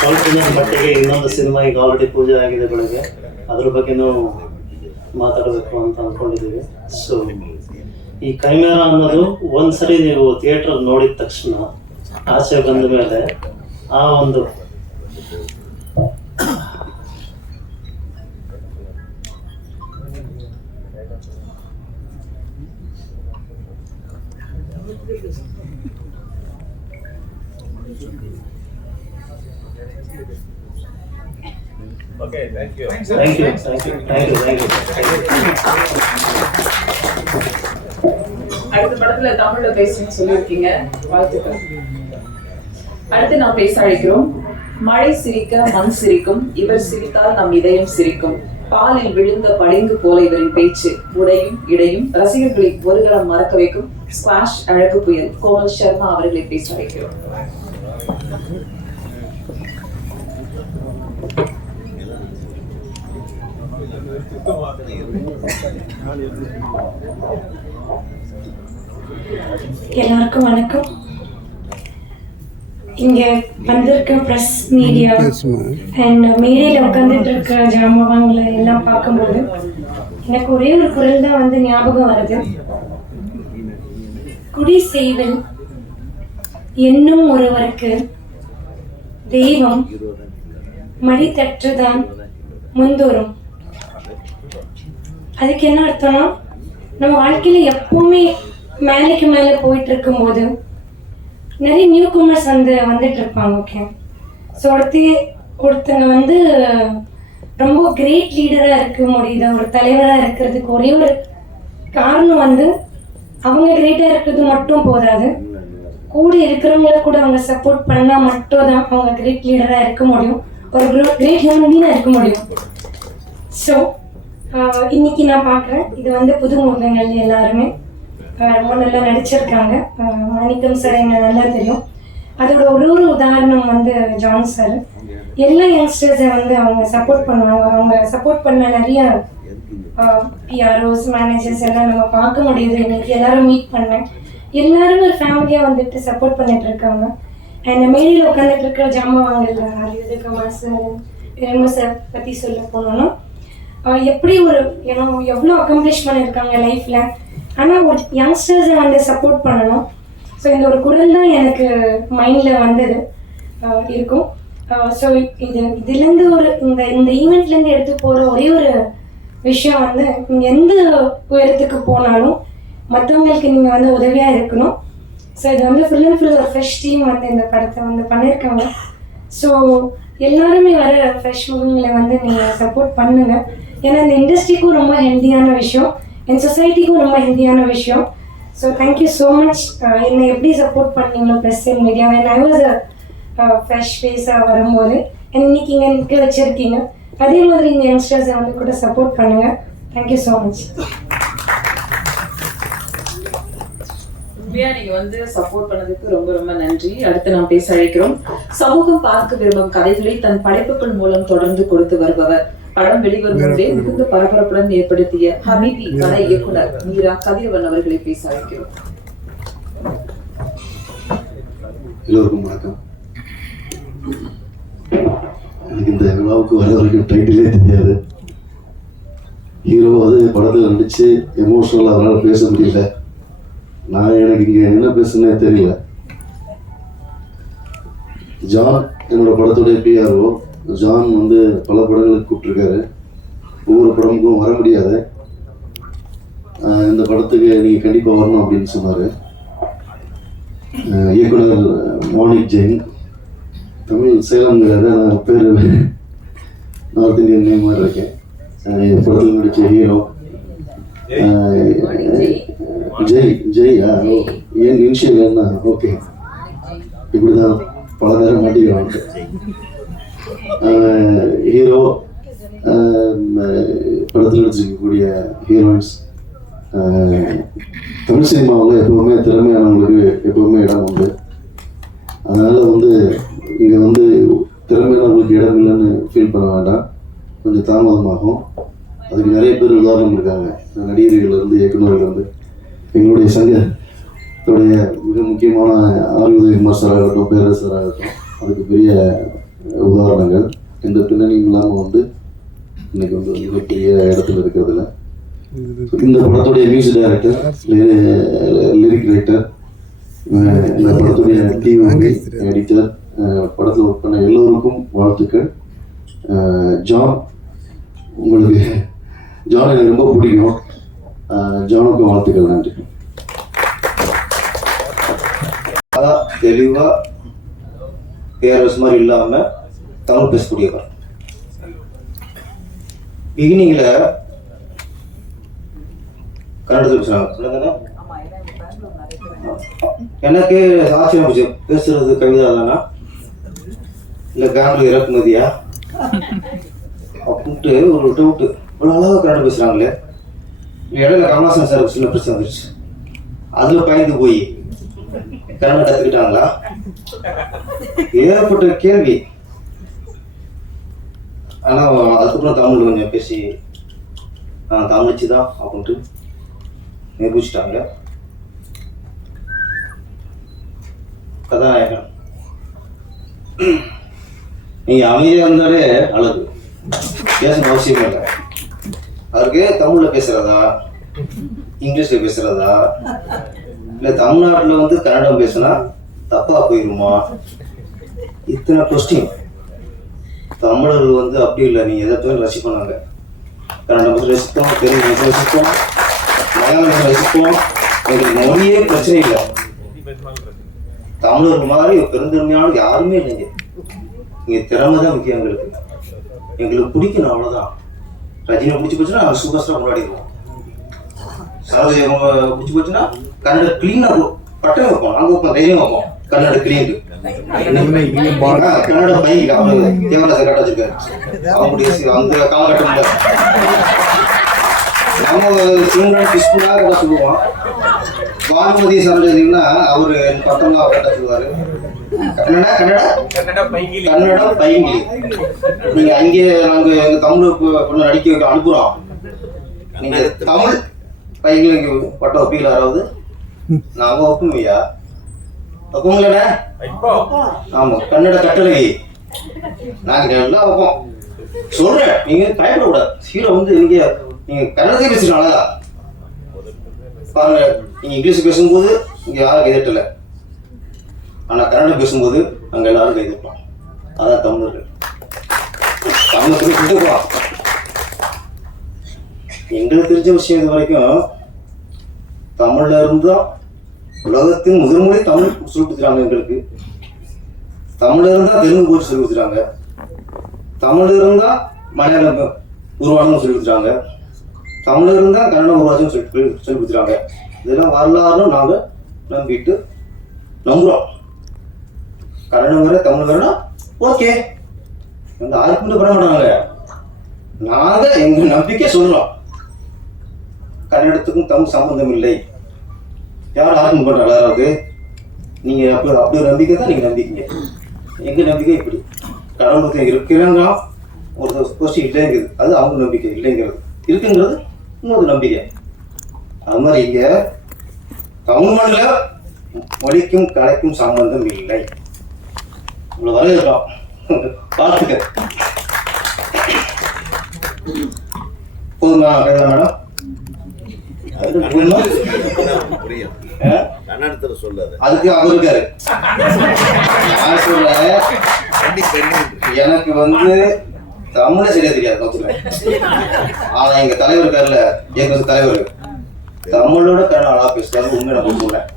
ಸ್ವಲ್ಪ ದಿನದ ಮಟ್ಟಿಗೆ ಇನ್ನೊಂದು ಸಿನಿಮಾ ಈಗ ಆಲ್ರೆಡಿ ಪೂಜೆ ಆಗಿದೆ ಬೆಳಗ್ಗೆ, ಅದ್ರ ಬಗ್ಗೆನೂ ಮಾತಾಡಬೇಕು ಅಂತ ಅಂದ್ಕೊಂಡಿದ್ದೀವಿ. ಸೊ ಈ ಕೈಮೇರ ಅನ್ನೋದು ಒಂದ್ಸರಿ ನೀವು ಥಿಯೇಟರ್ ನೋಡಿದ ತಕ್ಷಣ ಆಚೆ ಬಂದ ಮೇಲೆ ಆ ಒಂದು Thank you. அடுத்த படத்துல தமிழ்ல பேசணும்னு சொல்லியிருக்கீங்க, வாழ்த்துக்கள். அடுத்து நாம் பேச அழைக்கிறோம். மழை சிரிக்க மண் சிரிக்கும், இவர் சிரித்தால் நம் இதயம் சிரிக்கும். பாலில் விழுந்த பளிங்கு போல இவரின் பேச்சு, உடையும் இடையும் ரசிகர்களை ஒருகலம் மறக்க வைக்கும். ஸ்குவாஷ் அழகு புயல் கோமல் சர்மா அவர்களை பேச அழைக்கிறோம். எல்லாருக்கும் வணக்கம். இங்க வந்திருக்க பிரஸ் மீடியா அண்ட் மேடையில் உட்காந்துட்டு இருக்க ஜாமவாங்களை எல்லாம் பார்க்கும்போது எனக்கு ஒரே ஒரு குரல் தான் வந்து ஞாபகம் வருது. குடி செய்வல் என்னும் ஒருவருக்கு தெய்வம் மடித்தற்றுதான் முந்தோறும். அதுக்கு என்ன அர்த்தம்னா, நம்ம வாழ்க்கையில எப்பவுமே மேலைக்கு மேலே போயிட்டு இருக்கும்போது நிறைய நியூ கமர்ஸ் வந்துட்டு இருப்பாங்க. ஓகே, ஸோ ஒருத்தங்க வந்து ரொம்ப கிரேட் லீடராக இருக்க முடியுது, ஒரு தலைவராக இருக்கிறதுக்கு ஒரே ஒரு காரணம் வந்து அவங்க கிரேட்டாக இருக்கிறது மட்டும் போதாது, கூட இருக்கிறவங்கள கூட அவங்க சப்போர்ட் பண்ணால் மட்டும் தான் அவங்க கிரேட் லீடராக இருக்க முடியும், ஒரு கிரேட் ஹியூமன் பீயிங்காக இருக்க முடியும். ஸோ இன்னைக்கு நான் பார்க்குறேன், இது வந்து புது முகங்கள் எல்லாருமே ரொம்ப நல்லா நடிச்சிருக்காங்க. மாணிக்கம் சார் எனக்கு நல்லா தெரியும். அதோட ஒரு உதாரணம் வந்து ஜான் சார். எல்லா யங்ஸ்டர்ஸை வந்து அவங்க சப்போர்ட் பண்ணுவாங்க. அவங்க சப்போர்ட் பண்ண நிறைய பிஆர்ஓஸ் மேனேஜர்ஸ் எல்லாம் நம்ம பார்க்க முடியுது. இன்னைக்கு எல்லாரும் மீட் பண்ணேன். எல்லாரும் ஒரு ஃபேமிலியாக வந்துட்டு சப்போர்ட் பண்ணிட்டு இருக்காங்க. அண்ட் மேடையில் உட்காந்துட்டு இருக்கிற ஜாமவாங்கல் அறிவு கமல் சார், ரெண்டு சார் பற்றி சொல்ல போனோம்னா எப்படி ஒரு எவ்வளோ அக்கம்ப்ளிஷ் பண்ணியிருக்காங்க லைஃப்பில். ஆனால் ஒரு யங்ஸ்டர்ஸை வந்து சப்போர்ட் பண்ணணும். ஸோ இந்த ஒரு குரல் தான் எனக்கு மைண்டில் வந்தது இருக்கும். ஸோ இதுலேருந்து இந்த ஈவெண்ட்லேருந்து எடுத்து போகிற ஒரே ஒரு விஷயம் வந்து, நீங்கள் எந்த உயரத்துக்கு போனாலும் மற்றவங்களுக்கு நீங்கள் வந்து உதவியாக இருக்கணும். ஸோ இது வந்து ஃபுல் அண்ட் ஃபுல் ஒரு ஃப்ரெஷ் டீம் வந்து இந்த படத்தை வந்து பண்ணியிருக்காங்க. ஸோ எல்லாருமே வர ஃப்ரெஷ் முகங்களை வந்து நீங்கள் சப்போர்ட் பண்ணுங்கள். ஏன்னா இந்த இண்டஸ்ட்ரிக்கும் ரொம்ப ஹெல்த்தியான விஷயம், என் சொசைட்டிக்கும் ரொம்ப ஹெல்த்தியான விஷயம். So thank you so much. என்னை எப்படி சப்போர்ட் பண்ணீங்களோ press and media, I was fresh ஃபேஸாக வரும்போது இன்னைக்கு இங்கே நிற்க வச்சுருக்கீங்க. அதே மாதிரி இந்த யங்ஸ்டர்ஸை வந்து கூட சப்போர்ட் பண்ணுங்கள். Thank you so much. நீங்க வந்து சப்போர்ட் பண்ணதுக்கு ரொம்ப ரொம்ப நன்றி. அடுத்து நாம் பேச அழைக்கிறோம். சமூகம் பார்க்க விரும்பும் கதைகளை தன் படைப்புகள் மூலம் தொடர்ந்து கொடுத்து வருபவர், படம் வெளிவரும் முன்பே மிகுந்த பரபரப்புடன் ஏற்படுத்திய ஹபீபி பட இயக்குனர் மீரா கதிரவன் அவர்களை பேச அழைக்கிறோம். எல்லோருக்கும் வணக்கம். எனக்கு இந்த விழாவுக்கு வர வரைக்கும் டைட்டிலே தெரியாது. ஹீரோ அது படத்தில் நடிச்சு எமோஷனல் அவரால் பேச முடியல. எனக்கு இங்கே என்ன பேசுனே தெரியல. ஜான் என்னோட படத்துடைய பிஆர்ஓ. ஜான் பல படங்களுக்கு கூப்பிட்டுருக்காரு. ஒவ்வொரு படமுக்கும் வர முடியாது, இந்த படத்துக்கு நீங்கள் கண்டிப்பாக வரணும் அப்படின்னு சொன்னார். இயக்குனர் மாணிக் ஜெயின், தமிழ் சேலம்ங்கிறத நான் பேர் நார்த் இந்தியன் நேம் மாதிரி இருக்கேன். படத்தில் நடித்த ஹீரோ ஜெய் என் இனிஷியல் என்ன? ஓகே, இப்படி தான் பல நேரம் மாட்டிக்கிறாங்க. ஹீரோ, படத்தில் நடிச்சிருக்கக்கூடிய ஹீரோயின்ஸ், தமிழ் சினிமாவில் எப்பவுமே திறமையானவங்களுக்கு எப்பவுமே இடம் உண்டு. அதனால் இங்கே திறமையானவங்களுக்கு இடம் இல்லைன்னு ஃபீல் பண்ண வேண்டாம். கொஞ்சம் தாமதமாகும். அதுக்கு நிறைய பேர் உதாரணம் இருக்காங்க. நடிகர்கள்லேருந்து இயக்குநர்கள்லேருந்து எங்களுடைய சங்கத்துடைய மிக முக்கியமான ஆர் உதயகுமார் சார் ஆகட்டும், பேரரசு சார் ஆகட்டும், அதுக்கு பெரிய உதாரணங்கள். இந்த பின்னணி இல்லாமல் இன்னைக்கு மிகப்பெரிய இடத்துல இருக்கிறதுல இந்த படத்துடைய மியூசிக் டைரக்டர், லிரிக் ரைட்டர், இந்த படத்துடைய டீம் எடிட்டர், படத்தில் ஒர்க் பண்ண எல்லோருக்கும் வாழ்த்துக்கள். ஜான், உங்களுக்கு ஜான் எனக்கு ரொம்ப பிடிக்கும். ஜானுக்கும் வாழ்த்துக்கள். நன்றி. அதான் தெளிவாக பேரரசு மாதிரி இல்லாமல் தமிழ் பேசக்கூடியவர். பிகினிங்கில் கன்னடத்தில் பேசுகிறாங்க. எனக்கு ஆச்சரியம் போச்சு, பேசுறது கவிதா தானா இல்லை பேங்களூர் இறக்குமதியா அப்படின்ட்டு ஒரு டவுட்டு. இவ்வளோ அழகாக கன்னடம் பேசுகிறாங்களே. இடையில கமலாசன் சார் சின்ன பிரச்சனை வந்துருச்சு. அதில் பயந்து போய் கன்னடம் கற்றுக்கிட்டாங்களா? ஏற்பட்ட கேள்வி. ஆனால் அதுக்கப்புறம் தமிழ் கொஞ்சம் பேசி தமிழ்ச்சி தான் அப்படின்ட்டு நிரூபிச்சிட்டாங்க. கதாநாயகன் நீங்கள் அமைதியாக இருந்தாலே அழகு, பேசணும் அவசியமே இல்லை. அவருக்கு தமிழில் பேசுகிறதா, இங்கிலீஷில் பேசுகிறதா, இல்லை தமிழ்நாட்டில் கன்னடம் பேசுனா தப்பாக போயிடுமா? இத்தனை கொஸ்டின். தமிழர்கள் அப்படி இல்லை. நீங்கள் எதை பேரும் ரசிப்பாங்க. கன்னடம் பற்றி ரசிப்போம், தெலுங்கு ரசிப்போம், மலையாளம் ரசிப்போம். எங்களுக்கு மொழியே பிரச்சனை இல்லை. தமிழர்கள் மாதிரி பெருந்தன்மையான யாருமே இல்லைங்க. இங்கே திறமை தான் முக்கியம். எங்களுக்கு பிடிக்கணும், அவ்வளோதான். ரஜினி பிடிச்சி போச்சுன்னா நாங்கள் சூப்பர் ஸ்டார் கொண்டாடிடுவோம். சரோஜி பிடிச்சி போச்சுன்னா கன்னட கிளீனாக பட்டம் வைப்போம். நாங்கள் வைப்போம், தைரியம் வைப்போம். கன்னட கிளீன் கன்னட பையன் அவரு தேவராஜ கட்ட வச்சிருக்காரு. அவங்களுடைய அந்த காலகட்டம் நம்ம சிவன் கிருஷ்ணா சொல்லுவோம். வான்மதி சரோஜினா அவரு பட்டம்லாம் கட்ட சொல்லுவாரு. கன்னடம் பையங்கிலி. நீங்க அங்கே நாங்க எங்க தமிழ் பொண்ணு நடிக்க அனுப்புறோம். நீங்க தமிழ் பையங்கிலி பட்டம் வைப்பீங்களா? யாராவது? நாங்க வைப்போம் ஐயா. வைப்போங்களே? ஆமா, கன்னட கட்டளை நாங்க எல்லாம் வைப்போம். சொல்றேன், நீங்க பயப்படக்கூடாது. ஹீரோ நீங்க கன்னடத்தையும் பேசுறீங்க. பாருங்க, நீங்க இங்கிலீஷ் பேசும்போது இங்க யாரும் கைதட்டல. ஆனா கன்னடம் பேசும்போது அங்க எல்லாரும் கைதட்டோம். அதான் தமிழர்கள். தமிழ் கிட்டுப்போம். எங்களுக்கு தெரிஞ்ச விஷயம் இது வரைக்கும் தமிழ்ல இருந்தா உலகத்தின் முதல் மொழி தமிழ் சொல்லி கொடுத்துறாங்க. எங்களுக்கு தமிழ்ல இருந்தா தெலுங்கு போய் சொல்லி கொடுத்துறாங்க. தமிழ்ல இருந்தா மலையாளம் உருவானு சொல்லி கொடுத்துறாங்க. தமிழ்ல இருந்தா கன்னடம் உருவாச்சும் சொல்லி கொடுத்துறாங்க. இதெல்லாம் வரலாறுன்னு நாங்க நம்பிட்டு நம்புறோம். கன்னடம் வேற தமிழ் வேறனா ஓகே, ஆர்குமெண்ட் பண்ண மாட்டாங்க. நாங்க எங்க நம்பிக்கை சொல்றோம். கன்னடத்துக்கும் தமிழ் சம்பந்தம் இல்லை. யாரும் ஆர்குமெண்ட் பண்ற யாராவது? நீங்க அப்படி ஒரு நம்பிக்கை தான் நீங்க நம்பிக்கீங்க. எங்க நம்பிக்கை இப்படி கடவுளுக்கு இருக்கிறாங்க, ஒரு கோஷ்டி இல்லைங்கிறது அது அவங்க நம்பிக்கை, இல்லைங்கிறது இருக்குங்கிறது இன்னொரு நம்பிக்கை. அது மாதிரி இங்கே தமிழ் மண்ணில் மொழிக்கும் கலைக்கும் சம்பந்தம் இல்லை. இவ்வளோ வரவேற்கிறோம், பார்த்துக்க. போதுமா மேடம்? அதுக்கு அவர் இருக்காரு. நான் சொல்றேன், எனக்கு வந்து தமிழே சரியா தெரியாது பார்த்துக்கிறேன். ஆனா எங்க தலைவர் இருக்காருல்ல, எங்க தலைவர் தமிழோட கண்ணா அழகா பேசுறாரு. உண்மை நான் சொல்றேன்,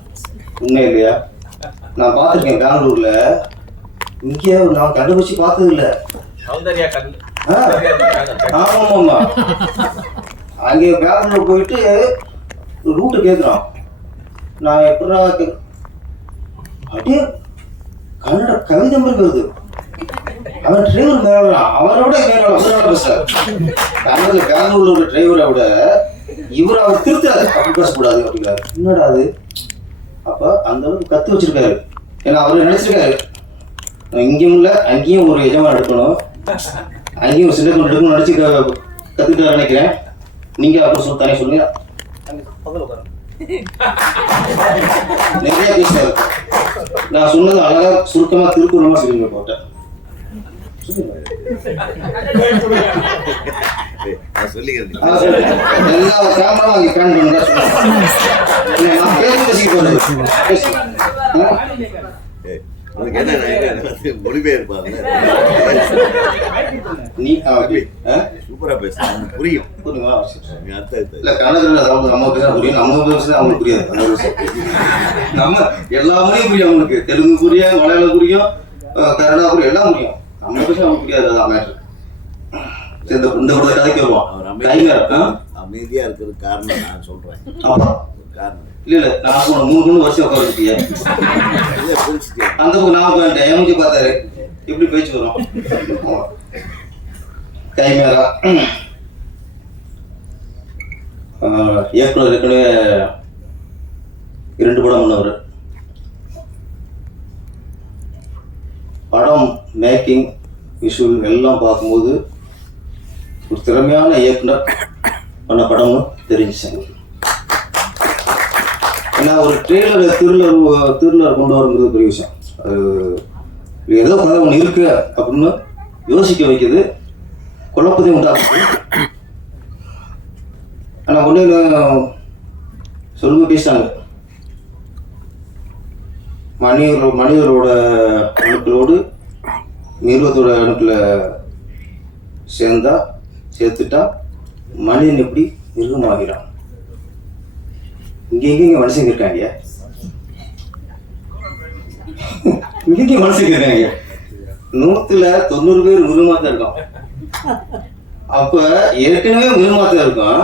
உண்மை இல்லையா? நான் பார்த்துருக்கேன் பெங்களூர்ல, இங்கே நான் கண்டுபிடிச்சி பார்த்தது இல்லை. ஆமாம், அங்கே பெங்களூர் போயிட்டு ரூட்டு கேட்குறான். நான் எப்படா அப்படியே கன்னட கவிதை மாதிரி வருது. அவன் டிரைவர் மேல அவரோட பேசுறாரு. கன்னடத்தில் பெங்களூர்ல ஒரு டிரைவரை விட இவர் அவர் திருத்தாரு, அப்படி பேசக்கூடாது அப்படிங்கிறாரு. என்னடா அது? அப்ப அந்த அளவுக்கு கத்து வச்சிருக்காரு. ஏன்னா அவரு நினைச்சிருக்காரு இங்கேயும் இல்லை அங்கேயும் ஒரு எஜமான் எடுக்கணும், அங்கேயும் ஒரு சின்ன கொண்டு எடுக்கணும் நினைச்சு கத்துக்கிட்டு நினைக்கிறேன். நீங்க அப்புறம் தனியாக சொல்லுங்க. நிறைய பேசுறாரு. நான் சொன்னது அழகா சுருக்கமா திருக்குறமா சொல்லுங்க போட்டேன். எல்லா கேமரா அங்கே பேன் பண்ணுங்க. நான் பேசி நீ சூப்பரா பேச புரியும். இல்ல கன்னடத்துல நம்ம பேச புரியும், நம்ம பேசுறது அவங்களுக்கு புரியாது. நம்ம எல்லா மொழியும் புரியும் அவங்களுக்கு. தெலுங்கு புரியும், மலையாளம் புரியும், கன்னடா புரியும், எல்லாம் புரியும். நம்ம பேச அவங்களுக்கு புரியாது. அதான் மேட்ரு. இந்த கூட கதைக்கு வருவோம். அமைதியா இருக்கிறது காரணம் நான் சொல்றேன். காரணம் இல்ல நான் 3 வருஷம் உட்காந்துருக்கீங்க. அந்த பக்கம் நான் உட்காந்துட்டேன். எம்ஜி பார்த்தாரு எப்படி பேச்சு வரும். கைமேரா இயக்குனர் ஏற்கனவே 2 படம் பண்ணவர். படம் மேக்கிங் விஷுவல் எல்லாம் பார்க்கும்போது ஒரு திறமையான இயக்குனர் பண்ண படம்னு தெரிஞ்சுச்சாங்க. ஏன்னா ஒரு ட்ரெய்லர் திருளர் கொண்டு வருங்கிறது பெரிய விஷயம். அது ஏதோ கதை ஒன்று இருக்கு அப்படின்னு யோசிக்க வைக்குது, குழப்பத்தையும் உண்டாக்குது. ஆனால் ஒன்று சொல்லுங்க பேசிட்டாங்க, மனிதரோட அணுக்களோடு மிருகத்தோட அணுக்களை சேர்த்துட்டா மனிதன் எப்படி மிருகமாகிறான். இங்க மனுஷங்க இருக்காங்க, இங்க மனுஷங்க இருக்காங்க. 100% பேர் மிருகமாத்தான் இருக்கும். அப்ப ஏற்கனவே மிருகமாத்தான் இருக்கும்.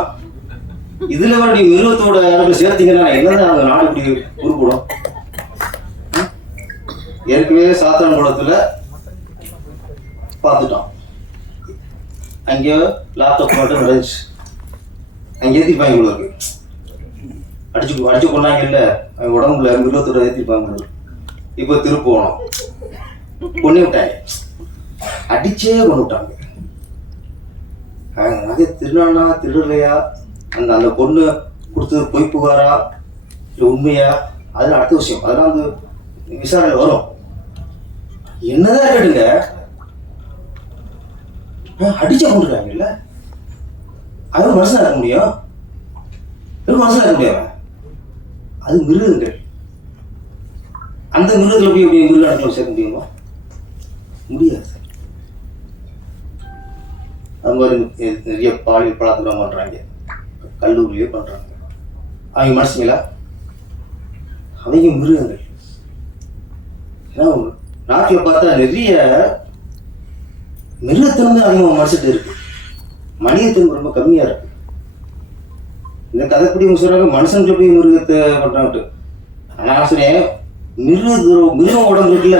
இதுல நீ மிருகத்தோட சேர்த்தீங்கன்னா என்னதான் அந்த நாடு இப்படி உருப்படும்? ஏற்கனவே சாத்தான குளத்துல பார்த்துட்டோம். அங்கே லேப்டாப் மட்டும் நடந்துச்சு. அங்கே ஏற்றிப்பாங்க இருக்கு, அடிச்சு கொண்டாங்கல்ல, அவங்க உடம்புல மிருகத்தோட ஏற்றிருப்பாங்க. இப்போ திருப்போனோம் கொண்டு விட்டாங்க, அடிச்சே கொண்டு விட்டாங்க. நகை திருநானா திருடலையா, அந்த பொண்ணு கொடுத்தது பொய் புகாரா இல்லை உண்மையா, அதெல்லாம் அடுத்த விஷயம். அதெல்லாம் வந்து விசாரணை வரும். என்னதான் கேட்டுங்க, அடிச்சா கொண்டுருக்காங்கல்ல, அது மனுஷனா இருக்க முடியும்? மனுஷனா இருக்க முடியாது. அது மிருகங்கள். அந்த மிருகத்தில் போய் எப்படி மிருக சேர்க்க முடியுமா? முடியாது. அது மாதிரி நிறைய பாலியல் பழக்கம் பண்றாங்க, கல்லூரிலேயே பண்றாங்க. அவங்க மனுஷங்களா? அவங்க மிருகங்கள். ஏன்னா நாட்டில் பார்த்தா நிறைய மிருகத்திலிருந்து அதிகமாக மனுஷட்டு இருக்கு, மனிதத்தின் ரொம்ப கம்மியா இருக்கு. இந்த கதைப்படி சொல்றாங்க மனுஷன்கிட்ட போய் மிருகத்தை பண்றாங்கட்டு. நான் சொன்னேன் மிருகம் உடம்பு இருக்குல்ல,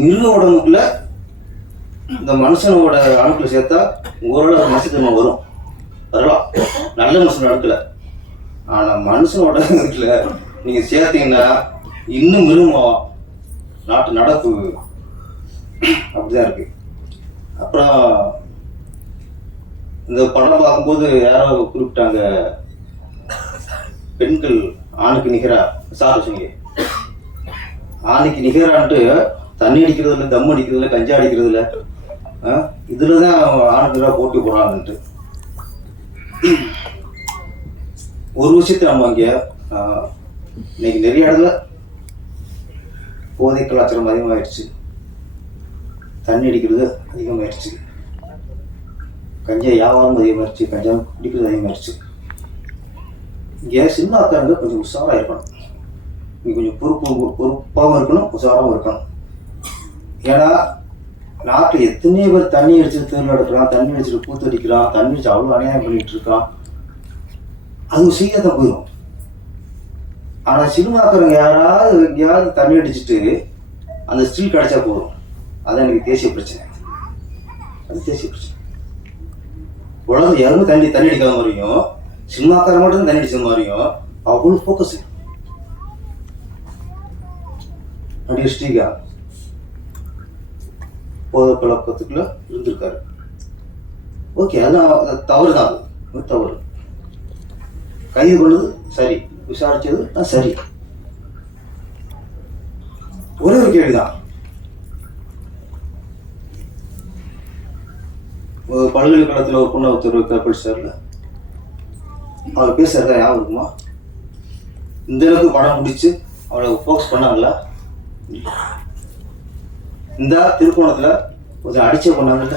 மிருக உடம்புக்குள்ள இந்த மனுஷனோட அணுக்களை சேர்த்தா ஓரளவு மனுஷத்தன்மை வரும், வரலாம். நல்ல மனுஷன் அணுக்கல. ஆனா மனுஷனோட அணுக்களை நீங்க சேர்த்தீங்கன்னா இன்னும் மிருகமாகும். நாட்டு நடப்பு அப்படிதான் இருக்கு. அப்புறம் இந்த படம் பார்க்கும்போது யாரோ குறிப்பிட்டாங்க, பெண்கள் ஆணுக்கு நிகரா சார் சொன்னீங்க, ஆணுக்கு நிகரான்ட்டு தண்ணி அடிக்கிறதுல, தம் அடிக்கிறதுல, கஞ்சா அடிக்கிறதுல இதுல தான் ஆணுக்கு போட்டி போடுறாங்கன்ட்டு. ஒரு விஷயத்தை நம்ம இங்கே இன்னைக்கு நிறைய இடத்துல போதை கலாச்சாரம் அதிகமாகிடுச்சு, தண்ணி அடிக்கிறது அதிகமாகிடுச்சு, கஞ்சா வியாபாரம் அதிகமாகிடுச்சு, கஞ்சா குடிக்கிறது அதிகமாகிடுச்சு. இங்கே சினிமாக்காரங்க கொஞ்சம் உஷாராக இருக்கணும், இங்கே கொஞ்சம் பொறுப்பாகவும் இருக்கணும், உஷாராகவும் இருக்கணும். ஏன்னா நாட்டில் எத்தனையோ பேர் தண்ணி அடிச்சுட்டு தேர்வு எடுக்கிறான், தண்ணி அடிச்சுட்டு பூத்து அடிக்கிறான், தண்ணி அடிச்சு அவ்வளோ அநியாயம் பண்ணிட்டு இருக்கான். அது செய்யாதான் போயிடும். ஆனால் சினிமாக்காரங்க யாராவது எங்கேயாவது தண்ணி அடிச்சுட்டு அந்த ஸ்டில் கிடைச்சா போதும். அதான் எனக்கு தேசிய பிரச்சனை. அது தேசிய பிரச்சனை. உலகம் யாருமே தண்ணி அடிக்காத மாதிரியும், சினிமாக்காரன் மட்டும் தண்ணி அடிச்ச மாதிரியும் அவ்வளோ ஃபோக்கஸ். நடிகர் ஸ்ரீகாந்த் போதை பழக்கத்துக்குள்ள இருந்திருக்காரு. ஓகே, அதான் தவறு தான், அது தவறு. கைது பண்ணது சரி, விசாரிச்சது சரி. ஒரே ஒரு கேள்விதான், பல்கலைக்கழகத்தில் ஒரு பொண்ணு ஒருத்தர் படிச்சார்ல, அவர் பேசுறதா ஞாபகம் இருக்குமா? இந்த அளவுக்கு படம் முடிச்சு அவளை ஃபோக்கஸ் பண்ணாங்களா? இந்த திருக்கோணத்தில் கொஞ்சம் அடிச்ச பண்ணாங்கல்ல,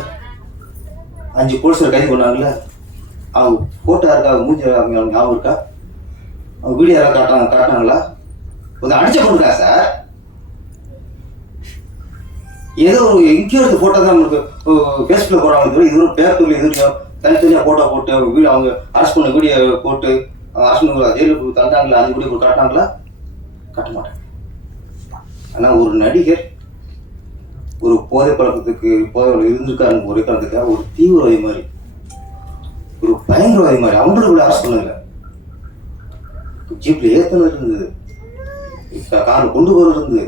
5 போலீஸர் கைது பண்ணாங்கல்ல, அவங்க போட்டோ இருக்கா, மூஞ்சி ஞாபகம் இருக்கா? அவங்க வீடியோ யாராவது காட்டினாங்களா? கொஞ்சம் அடிச்ச பொண்ணுக்கா சார்? ஏதோ ஒரு எங்கேயோ ஒரு ஃபோட்டோ தான் நம்மளுக்கு ஃபேஸ்புக்கில் போடுறாங்க, இது ஒரு பேப்பரில் எதுவும் தனித்தனியாக ஃபோட்டோ போட்டு அவங்க அவங்க அரெஸ்ட் பண்ண வீடியோ போட்டு அரெஸ்ட் பண்ண ஜெயிலுக்கு தந்தாங்களா? 5 வீடியோ காட்டினாங்களா? காட்ட மாட்டேன். ஆனால் ஒரு நடிகர் ஒரு போதை பழக்கத்துக்கு போதையில் இருந்திருக்காருன்னு ஒரே காரணத்துக்காக ஒரு தீவிரவாதி மாதிரி, ஒரு பயங்கரவாதி மாதிரி அவங்களுக்கு கூட அரெஸ்ட் பண்ணல. ஜீப்ல ஏத்தன இருந்தது, காரில் கொண்டு போறது இருந்தது.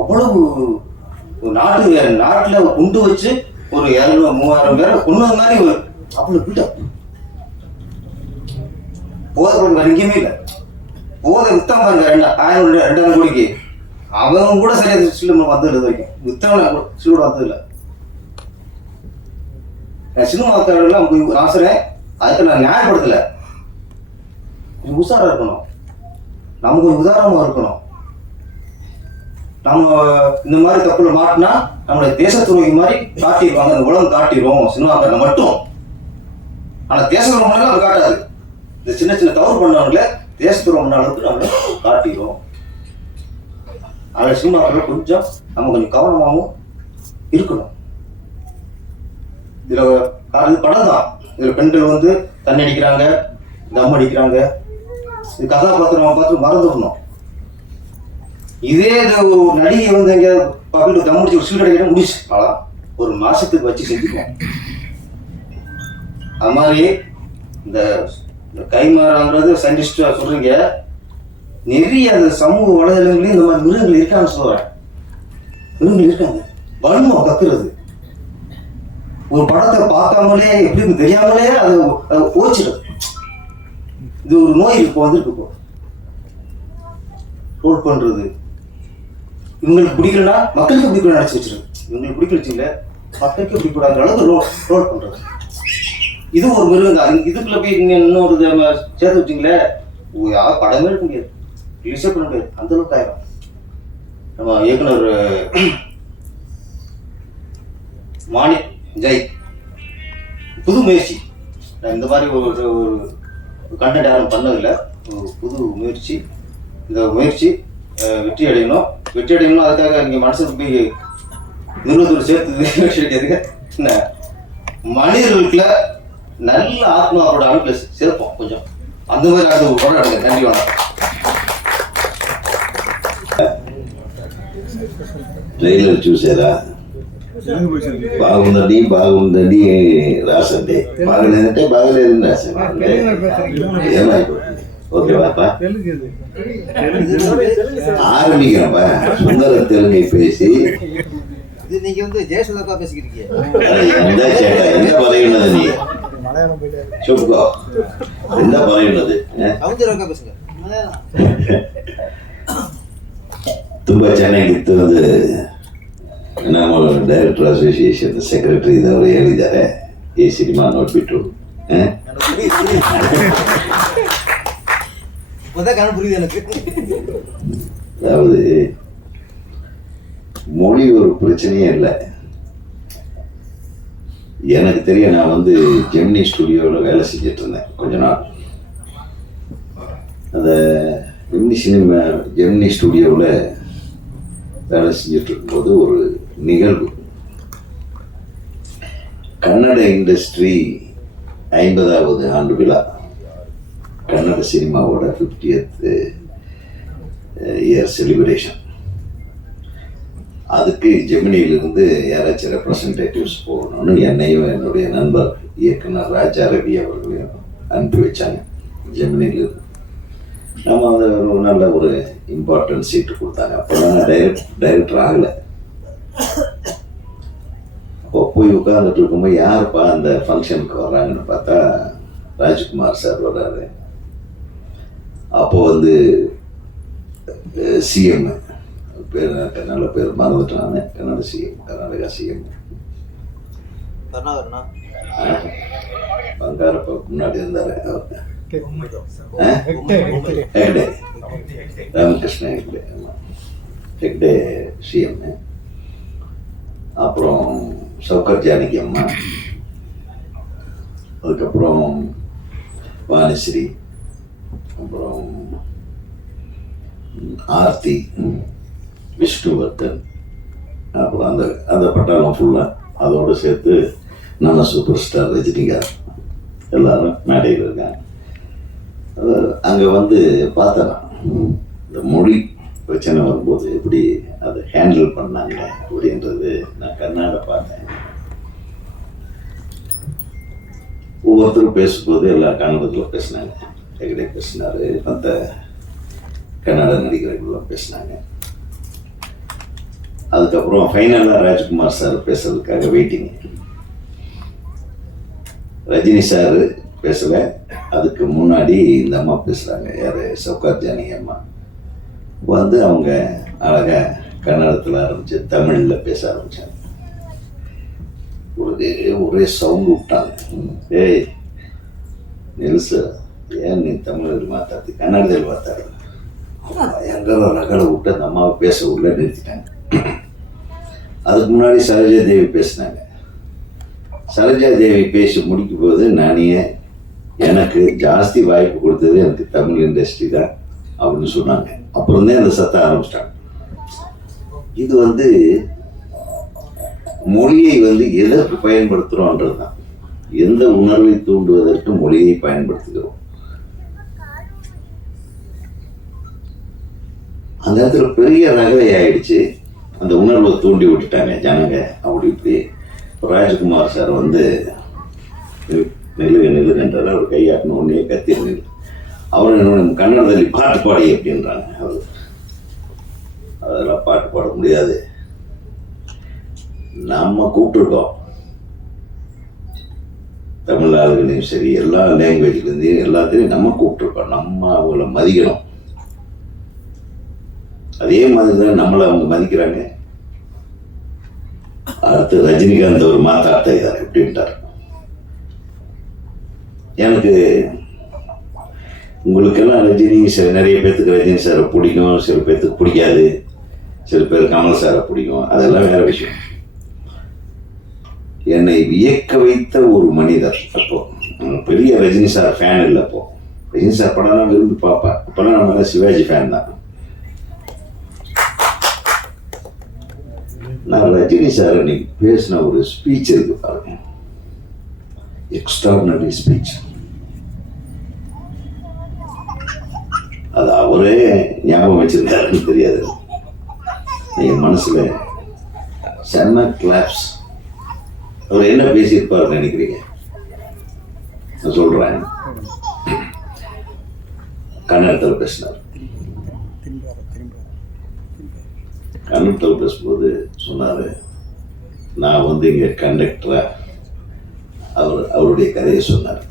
அவ்வளவு நாட்டுல குண்டு வச்சு ஒரு 200-3000 பேரை கொண்டு மாதிரி ஒரு அவ்வளவு பில்டப். போதை பழக்கம் வேற எங்கேயுமே இல்லை. போதை வித்தம் பாருங்க, 1000-2000 கோடிக்கு அவன் கூட சரியா சில்ல வந்தது இது வரைக்கும். வித்தவன் சில்லோட வந்தது இல்லை. சினிமாக்காரெல்லாம் ஆசைறேன், அதுக்கு நான் நியாயப்படுத்தல. கொஞ்சம் உஷாரா இருக்கணும், நம்ம கொஞ்சம் உதாரணமா இருக்கணும். நம்ம இந்த மாதிரி தப்புல மாட்டினா நம்மளை தேச துரோகி மாதிரி காட்டிடுவாங்க, அந்த உலகம் காட்டிடுவோம் சினிமாக்காரங்க மட்டும். ஆனா தேச துரோகம் அது காட்டாது. இந்த சின்ன சின்ன தவறு பண்ணவங்கள தேச துரோகம் பண்ண அளவுக்கு நம்மளை காட்டிடுவோம். அதனால சினிமாக்கள் கொஞ்சம் நம்ம கொஞ்சம் கவனமாகவும் இருக்கணும். இதுல படம் தான், இதுல பெண்கள் வந்து தண்ணி அடிக்கிறாங்க, தம் அடிக்கிறாங்க, இது கதாபாத்திரம் பார்த்து மறந்துடணும். இதே ஒரு நடிகை வந்து எங்க பக்கத்துல தம் அடிச்சு ஒரு சீட் அடிக்கிற முடிச்சு ஒரு மாசத்துக்கு வச்சு செஞ்சுக்குவோம். அது மாதிரி இந்த கைமாறாங்கிறது சயின்டிஸ்டா சொல்றீங்க, நிறைய அந்த சமூக வலைதளங்களையும் இந்த மாதிரி மிருகங்கள் இருக்கான்னு சொல்றேன். மிருகங்கள் இருக்காங்க, வன்மம் கத்துறது. ஒரு படத்தை பார்க்காமலே எப்படி தெரியாமலே அதை ஓச்சிடும். இது ஒரு நோய் இப்போ வந்துருக்கு. இப்போ ரோல் பண்றது, இவங்களுக்கு பிடிக்கலன்னா மக்களுக்கு பிடிக்கணும் நினைச்சு வச்சிருக்கு. இவங்களுக்கு பிடிக்கல மக்களுக்கு பிடிக்கூடாத அளவுக்கு ரோல் பண்றது. இது ஒரு மிருகம் தான். இதுக்குள்ள போய் நீங்க இன்னொரு சேர்த்து வச்சிங்களே, யாரும் படமே எடுக்க முடியாது, ரிலீஸே பண்ண முடியாது, அந்த அளவுக்கு ஆயிரும். நம்ம இயக்குனர் மாணிக் ஜெய் புது முயற்சி. நான் இந்த மாதிரி ஒரு கண்டென்ட் யாரும் பண்ணதில்லை, ஒரு புது முயற்சி. இந்த முயற்சி வெற்றி அடையணும். அதுக்காக இங்கே மனுஷனுக்கு போய் நிறுவனத்தோடு சேர்த்து என்ன மனிதர்களுக்குள்ள நல்ல ஆத்மாவோட அமைப்புல சேர்ப்போம் கொஞ்சம். அந்த மாதிரி அது போராடுங்க. நன்றி, வணக்கம். ట్రైలర్ చూసారా? బాగుందండి రాసండి, బాగలేదంటే బాగలేదని రాశాను. ఏమైపోతుంది? ஓகேவாப்பா, ஆரம்பிக்கிறப்ப சுந்தர தெலுங்கை பேசி இது நீங்க வந்து ஜெயசுதாக்கா பேசிக்கிறீங்க. എന്താ ചേട്ടാ എന്താ പറയുന്നത് നീ ചുപ്പോ എന്താ പറയുന്നത് சௌந்தரக்கா பேசுங்க. ತುಂಬಾ ಚೆನ್ನಾಗಿತ್ತು. ಅದು ನಮ್ಮ ಡೈರೆಕ್ಟರ್ ಅಸೋಸಿಯೇಷನ್ ಸೆಕ್ರೆಟರಿ ಇದ್ದವರು ಹೇಳಿದ್ದಾರೆ ಈ ಸಿನಿಮಾ ನೋಡ್ಬಿಟ್ಟು புரியுது எனக்கு. அதாவது மொழி ஒரு பிரச்சனையே இல்லை. எனக்கு தெரியும், நான் வந்து ஜெமினி ஸ்டுடியோவில் வேலை செஞ்சுட்டு இருந்தேன் கொஞ்ச நாள். அந்த ஜெமினி ஸ்டுடியோவில் வேலை செஞ்சுட்டு இருக்கும்போது ஒரு நிகழ்வு, கன்னட இண்டஸ்ட்ரி 50வது ஆண்டு விழா, கன்னட சினிமாவோட 50th இயர் செலிப்ரேஷன். அதுக்கு ஜெமினியிலிருந்து யாராச்சும் ரெப்ரசன்டேட்டிவ்ஸ் போகணும்னு என்னையும் என்னுடைய நண்பர் இயக்குனர் ராஜா ரவி அவர்களையும் அனுப்பி வச்சாங்க ஜெமினியிலிருந்து. நம்ம அதை ஒரு நல்ல ஒரு இம்பார்ட்டன்ட் சீட்டு கொடுத்தாங்க. அப்போ நான் டைரக்டர் ஆகலை. அப்போ போய் உட்காந்துட்டு இருக்கும்போது யாருப்பா அந்த ஃபங்க்ஷனுக்கு வர்றாங்கன்னு பார்த்தா ராஜ்குமார் சார் வர்றாரு. அப்போ வந்து சிஎம் பேர், நல்ல பேர் மறந்துட்டாங்க, கன்னட சிஎம், கர்நாடகா சிஎம் பங்காரப்பா முன்னாடி இருந்தார் அவர், ஹெக்டே, ராமகிருஷ்ண ஹெக்டே. ஹெக்டே சிஎம். அப்புறம் சௌகர் ஜானகி அம்மா, அதுக்கப்புறம் வாணிஸ்ரீ, அப்புறம் ஆர்த்தி, விஷ்ணுவர்தன், அப்புறம் அந்த அந்த பட்டாளம் ஃபுல்லாக, அதோடு சேர்த்து நம்ம சூப்பர் ஸ்டார் ரஜினிகாந்த் எல்லாரும் மேடையில் இருக்காங்க. அங்கே வந்து பார்த்தேன், இந்த மொழி பிரச்சனை வரும்போது எப்படி அதை ஹேண்டில் பண்ணாங்க அப்படின்றது நான் கண்ணாட பார்த்தேன். ஒவ்வொருத்தரும் பேசும்போது எல்லா கன்னடத்தில் பேசினாங்க. ஹெக்டே பேசினார், மற்ற கன்னட நடிகர்கள்லாம் பேசினாங்க. அதுக்கப்புறம் ஃபைனலாக ராஜ்குமார் சார் பேசுறதுக்காக வெயிட்டிங். ரஜினி சார் பேசலை, அதுக்கு முன்னாடி இந்த அம்மா பேசுகிறாங்க. யார்? சௌகார் ஜானகி அம்மா வந்து அவங்க அழகாக கன்னடத்தில் ஆரம்பித்து தமிழில் பேச ஆரம்பித்தாங்க. ஒரே சவுண்டு விட்டாங்க. ஏய் நில்சு, ஏன் நீ தமிழில் மாத்தாது, கன்னடத்தில் மாத்தாரு. பயங்கர ரகலை விட்டு அந்த அம்மாவை பேச உள்ள நிறுத்திட்டாங்க. அதுக்கு முன்னாடி சரோஜா தேவி பேசினாங்க. சரோஜா தேவி பேசி முடிக்கும் போது நானே, எனக்கு ஜாஸ்தி வாய்ப்பு கொடுத்தது எனக்கு தமிழ் இண்டஸ்ட்ரி தான் அப்படின்னு சொன்னாங்க. அப்புறம்தான் அந்த சத்தம் ஆரம்பிச்சிட்டாங்க. இது வந்து மொழியை வந்து எதற்கு பயன்படுத்துகிறோன்றது தான். எந்த உணர்வை தூண்டுவதற்கு மொழியை பயன்படுத்துகிறோம். அந்த இடத்துல பெரிய ரகலை ஆயிடுச்சு. அந்த உணர்வை தூண்டி விட்டுட்டாங்க ஜனங்க. அப்படி இப்படி ராஜ்குமார் சார் வந்து நிலுகன்றார். அவர் கையாட்டின உடனே கத்தி நில்லு. அவர் என்னோட கன்னடத்தில் பாட்டு பாடி அப்படின்றாங்க. அவர் அதெல்லாம் பாட்டு பாட முடியாது, நம்ம கூப்பிட்டுருக்கோம். தமிழ் ஆளுகளையும் சரி, எல்லா லாங்குவேஜ்லேருந்தையும் எல்லாத்தையும் நம்ம கூப்பிட்டுருக்கோம். நம்ம அவங்கள மதிக்கணும். அதே மாதிரி தான் நம்மளை அவங்க மதிக்கிறாங்க. அடுத்து ரஜினிகாந்த் ஒரு மாத்தாட்ட இதார் எப்படின்ட்டார். எனக்கு உங்களுக்கெல்லாம் ரஜினி சார், நிறைய பேர்த்துக்கு ரஜினி சாரை பிடிக்கும், சில பேர்த்துக்கு பிடிக்காது, சில பேர் கமல் சாரை பிடிக்கும், அதெல்லாம் வேற விஷயம். என்னை வியக்க வைத்த ஒரு மனிதர். அப்போ பெரிய ரஜினி சார் ஃபேன் இல்லை. அப்போ ரஜினி சார் படம்னா விரும்பி பார்ப்பேன். அப்போல்லாம் நம்ம சிவாஜி ஃபேன் தான். நான் ரஜினி சார் அன்னைக்கு பேசின ஒரு ஸ்பீச் இருக்கு பாருங்க, எக்ஸ்ட்ராடினரி ஸ்பீச். அது அவரே ஞாபகம் வச்சிருந்தாருன்னு தெரியாது. என் மனசுல செம்ம கிளாப்ஸ். அவர் என்ன பேசியிருப்பாருன்னு நினைக்கிறீங்க? நான் சொல்றேன். கன்னடத்தில் பேசினார். கன்னடத்தில் பேசும்போது சொன்னாரு, நான் வந்து இங்கே கண்டக்டராக அவருடைய கதையை சொன்னார்.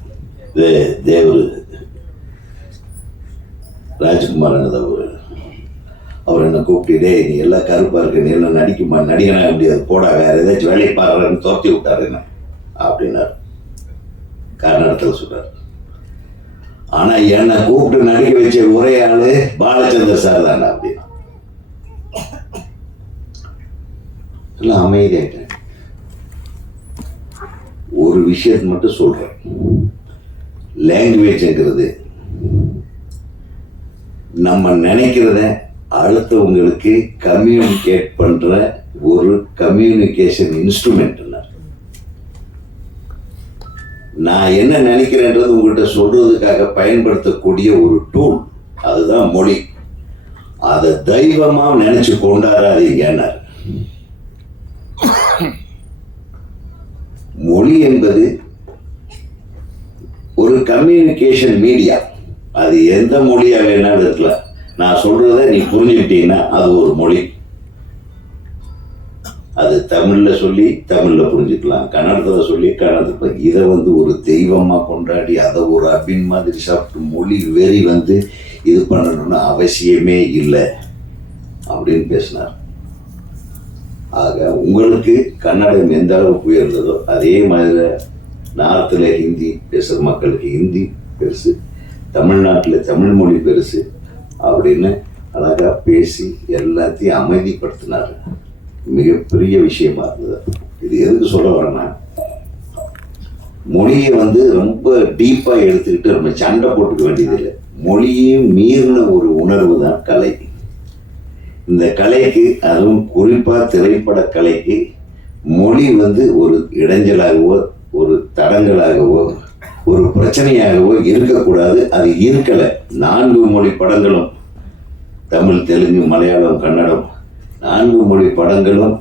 தேவர் ராஜ்குமார் அவர் என்னை கூப்பிட்டு, நீ எல்லாம் கருப்பாக இருக்க, நீ எல்லாம் நடிகனாக முடியாது, போடா வேற ஏதாச்சும் வேலையை பாடுறன்னு துரத்தி விட்டாரு என்ன அப்படின்னார். கர்நாடகத்தில் சொல்றார். ஆனா என்னை கூப்பிட்டு நடிக்க வச்ச ஒரே ஆளு பாலச்சந்தர் சார் தானே அப்படின்னு எல்லாம் அமைதியாயிட்டேன். ஒரு விஷயத்தை மட்டும் சொல்றேன், லாங்குவேஜ்ங்கிறது நம்ம நினைக்கிறத அடுத்தவங்களுக்கு கம்யூனிகேட் பண்ற ஒரு கம்யூனிகேஷன் இன்ஸ்ட்ருமெண்ட். நான் என்ன நினைக்கிறேன்றது உங்கள்கிட்ட சொல்றதுக்காக பயன்படுத்தக்கூடிய ஒரு டூல், அதுதான் மொழி. அதை தெய்வமா நினைச்சு கொண்டாடாதீங்கன்னார். மொழி என்பது ஒரு கம்யூனிகேஷன் மீடியா. அது எந்த மொழியா வேணாலும் இருக்கலாம். நான் சொல்றத நீ புரிஞ்சுக்கிட்டீங்கன்னா அது ஒரு மொழி. அது தமிழ்ல சொல்லி தமிழ்ல புரிஞ்சுக்கலாம், கன்னடத்துல சொல்லி கன்னடத்துல. இதை வந்து ஒரு தெய்வமா கொண்டாடி அதை ஒரு அபின் மாதிரி சாப்பிட்டு மொழி வெறி வந்து இது பண்ணணும்னு அவசியமே இல்லை அப்படின்னு பேசினார். ஆக உங்களுக்கு கன்னடம் எந்த அளவுக்கு உயர்ந்ததோ அதே மாதிரி நார்த்தில் ஹிந்தி பேசுகிற மக்களுக்கு ஹிந்தி பெருசு, தமிழ்நாட்டில் தமிழ் மொழி பெருசு அப்படின்னு அழகாக பேசி எல்லாத்தையும் அமைதிப்படுத்தினார். மிகப்பெரிய விஷயமா இருந்தது. இது எதுக்கு சொல்ல வரேன்னா, மொழியை வந்து ரொம்ப டீப்பாக எடுத்துக்கிட்டு நம்ம சண்டை போட்டுக்க வேண்டியதில்லை. மொழியும் மீறின ஒரு உணர்வு தான் கலை. இந்த கலைக்கு, அதுவும் குறிப்பாக திரைப்பட கலைக்கு, மொழி வந்து ஒரு இடைஞ்சலாகவோ ஒரு தடங்களாகவோ ஒரு பிரச்சனையாகவோ இருக்கக்கூடாது. அது இருக்கலை. 4 மொழி படங்களும், தமிழ், தெலுங்கு, மலையாளம், கன்னடம், 4 மொழி படங்களும்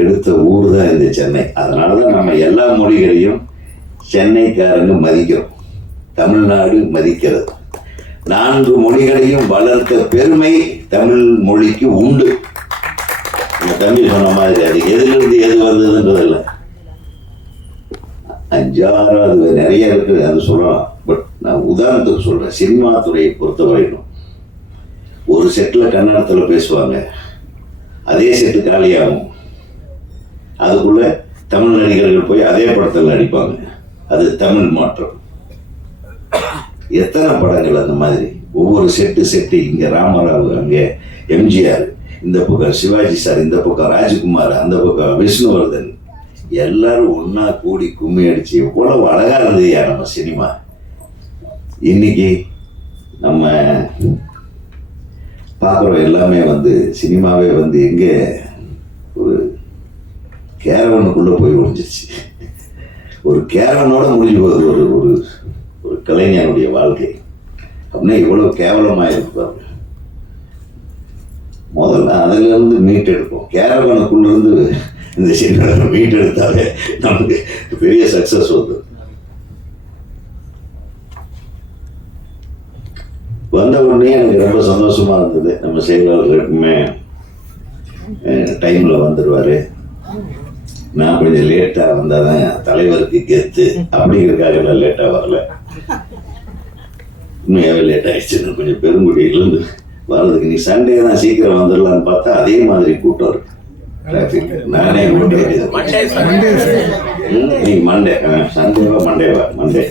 எடுத்த ஊர் தான் இந்த சென்னை. அதனால தான் நம்ம எல்லா மொழிகளையும் சென்னைக்காரங்க மதிக்கிறோம், தமிழ்நாடு மதிக்கிறது. 4 மொழிகளையும் வளர்த்த பெருமை தமிழ் மொழிக்கு உண்டு. நம்ம தம்பி சொன்ன மாதிரி அது எதிலிருந்து எது வந்ததுன்றதில்ல. 5, 6 நிறைய இருக்குது, அது சொல்லலாம். பட் நான் உதாரணத்துக்கு சொல்கிறேன். சினிமா துறையை பொறுத்த வரைக்கும் ஒரு செட்டில் கன்னடத்தில் பேசுவாங்க, அதே செட்டு காலியாகும், அதுக்குள்ள தமிழ் நடிகர்கள் போய் அதே படத்தில் நடிப்பாங்க. அது தமிழ் மாற்றம். எத்தனை படங்கள் அந்த மாதிரி ஒவ்வொரு செட்டு இங்கே ராமராவ், அங்கே எம்ஜிஆர், இந்த பக்கம் சிவாஜி சார், இந்த பக்கம் ராஜ்குமார், அந்த பக்கம் விஷ்ணுவர்தன், எல்லாரும் ஒன்னா கூடி கும்மி அடிச்சு எவ்வளவு அழகா இருந்ததுயா நம்ம சினிமா. இன்னைக்கு நம்ம பார்க்குறோம் எல்லாமே வந்து சினிமாவே வந்து எங்கே ஒரு கேரவனுக்குள்ளே போய் ஒழிஞ்சிருச்சு. ஒரு கேரவனோட முடிஞ்சு போகுது ஒரு ஒரு ஒரு கலைஞனுடைய வாழ்க்கை. அப்படின்னா இவ்வளோ கேவலமாக இருப்பாங்க. முதல்ல அதிலிருந்து மீட் எடுப்போம். கேரவனுக்குள்ளேருந்து இந்த சினிமாவை மீட் எடுத்தாலே நமக்கு பெரிய சக்ஸஸ் வந்து வந்த உடனே எனக்கு ரொம்ப சந்தோஷமா இருந்தது. நம்ம செயலாளர் எப்பவுமே டைம்ல வந்துடுவாரு. நான் கொஞ்சம் லேட்டா வந்தாதான் தலைவருக்கு கெத்து அப்படிங்கிறதுக்காக லேட்டா வரல. உண்மையாவே லேட் ஆயிடுச்சு. கொஞ்சம் பெருங்குடியிலேருந்து வர்றதுக்கு நீ சண்டே தான் சீக்கிரம் வந்துடலான்னு பார்த்தா அதே மாதிரி கூட்டம் இருக்கு. டிராஃபிக் நானே நீங்க மண்டே மண்டே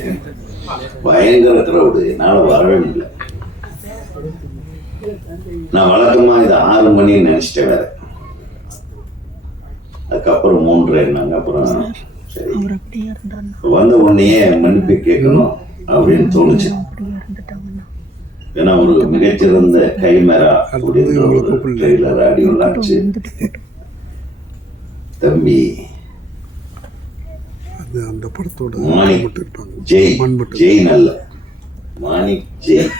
பயங்கர கிரௌடு. என்னால் வரவே முடியல. நான் வழக்கமா இது 6 மணின்னு நினைச்சிட்டேன் வேற. அதுக்கப்புறம் 3 என்னாங்க. அப்புறம் சரி வந்த உடனே மன்னிப்பு கேட்கணும் அப்படின்னு தோணுச்சு. ஏன்னா ஒரு மிகச்சிறந்த கைமேரா அப்படின்ற ஒரு ட்ரெய்லர் ஆடியோ லான்ச்சு தம்பி அந்த படத்தோட மாணிக் ஜெய் நல்ல மாணிக் ஜெய்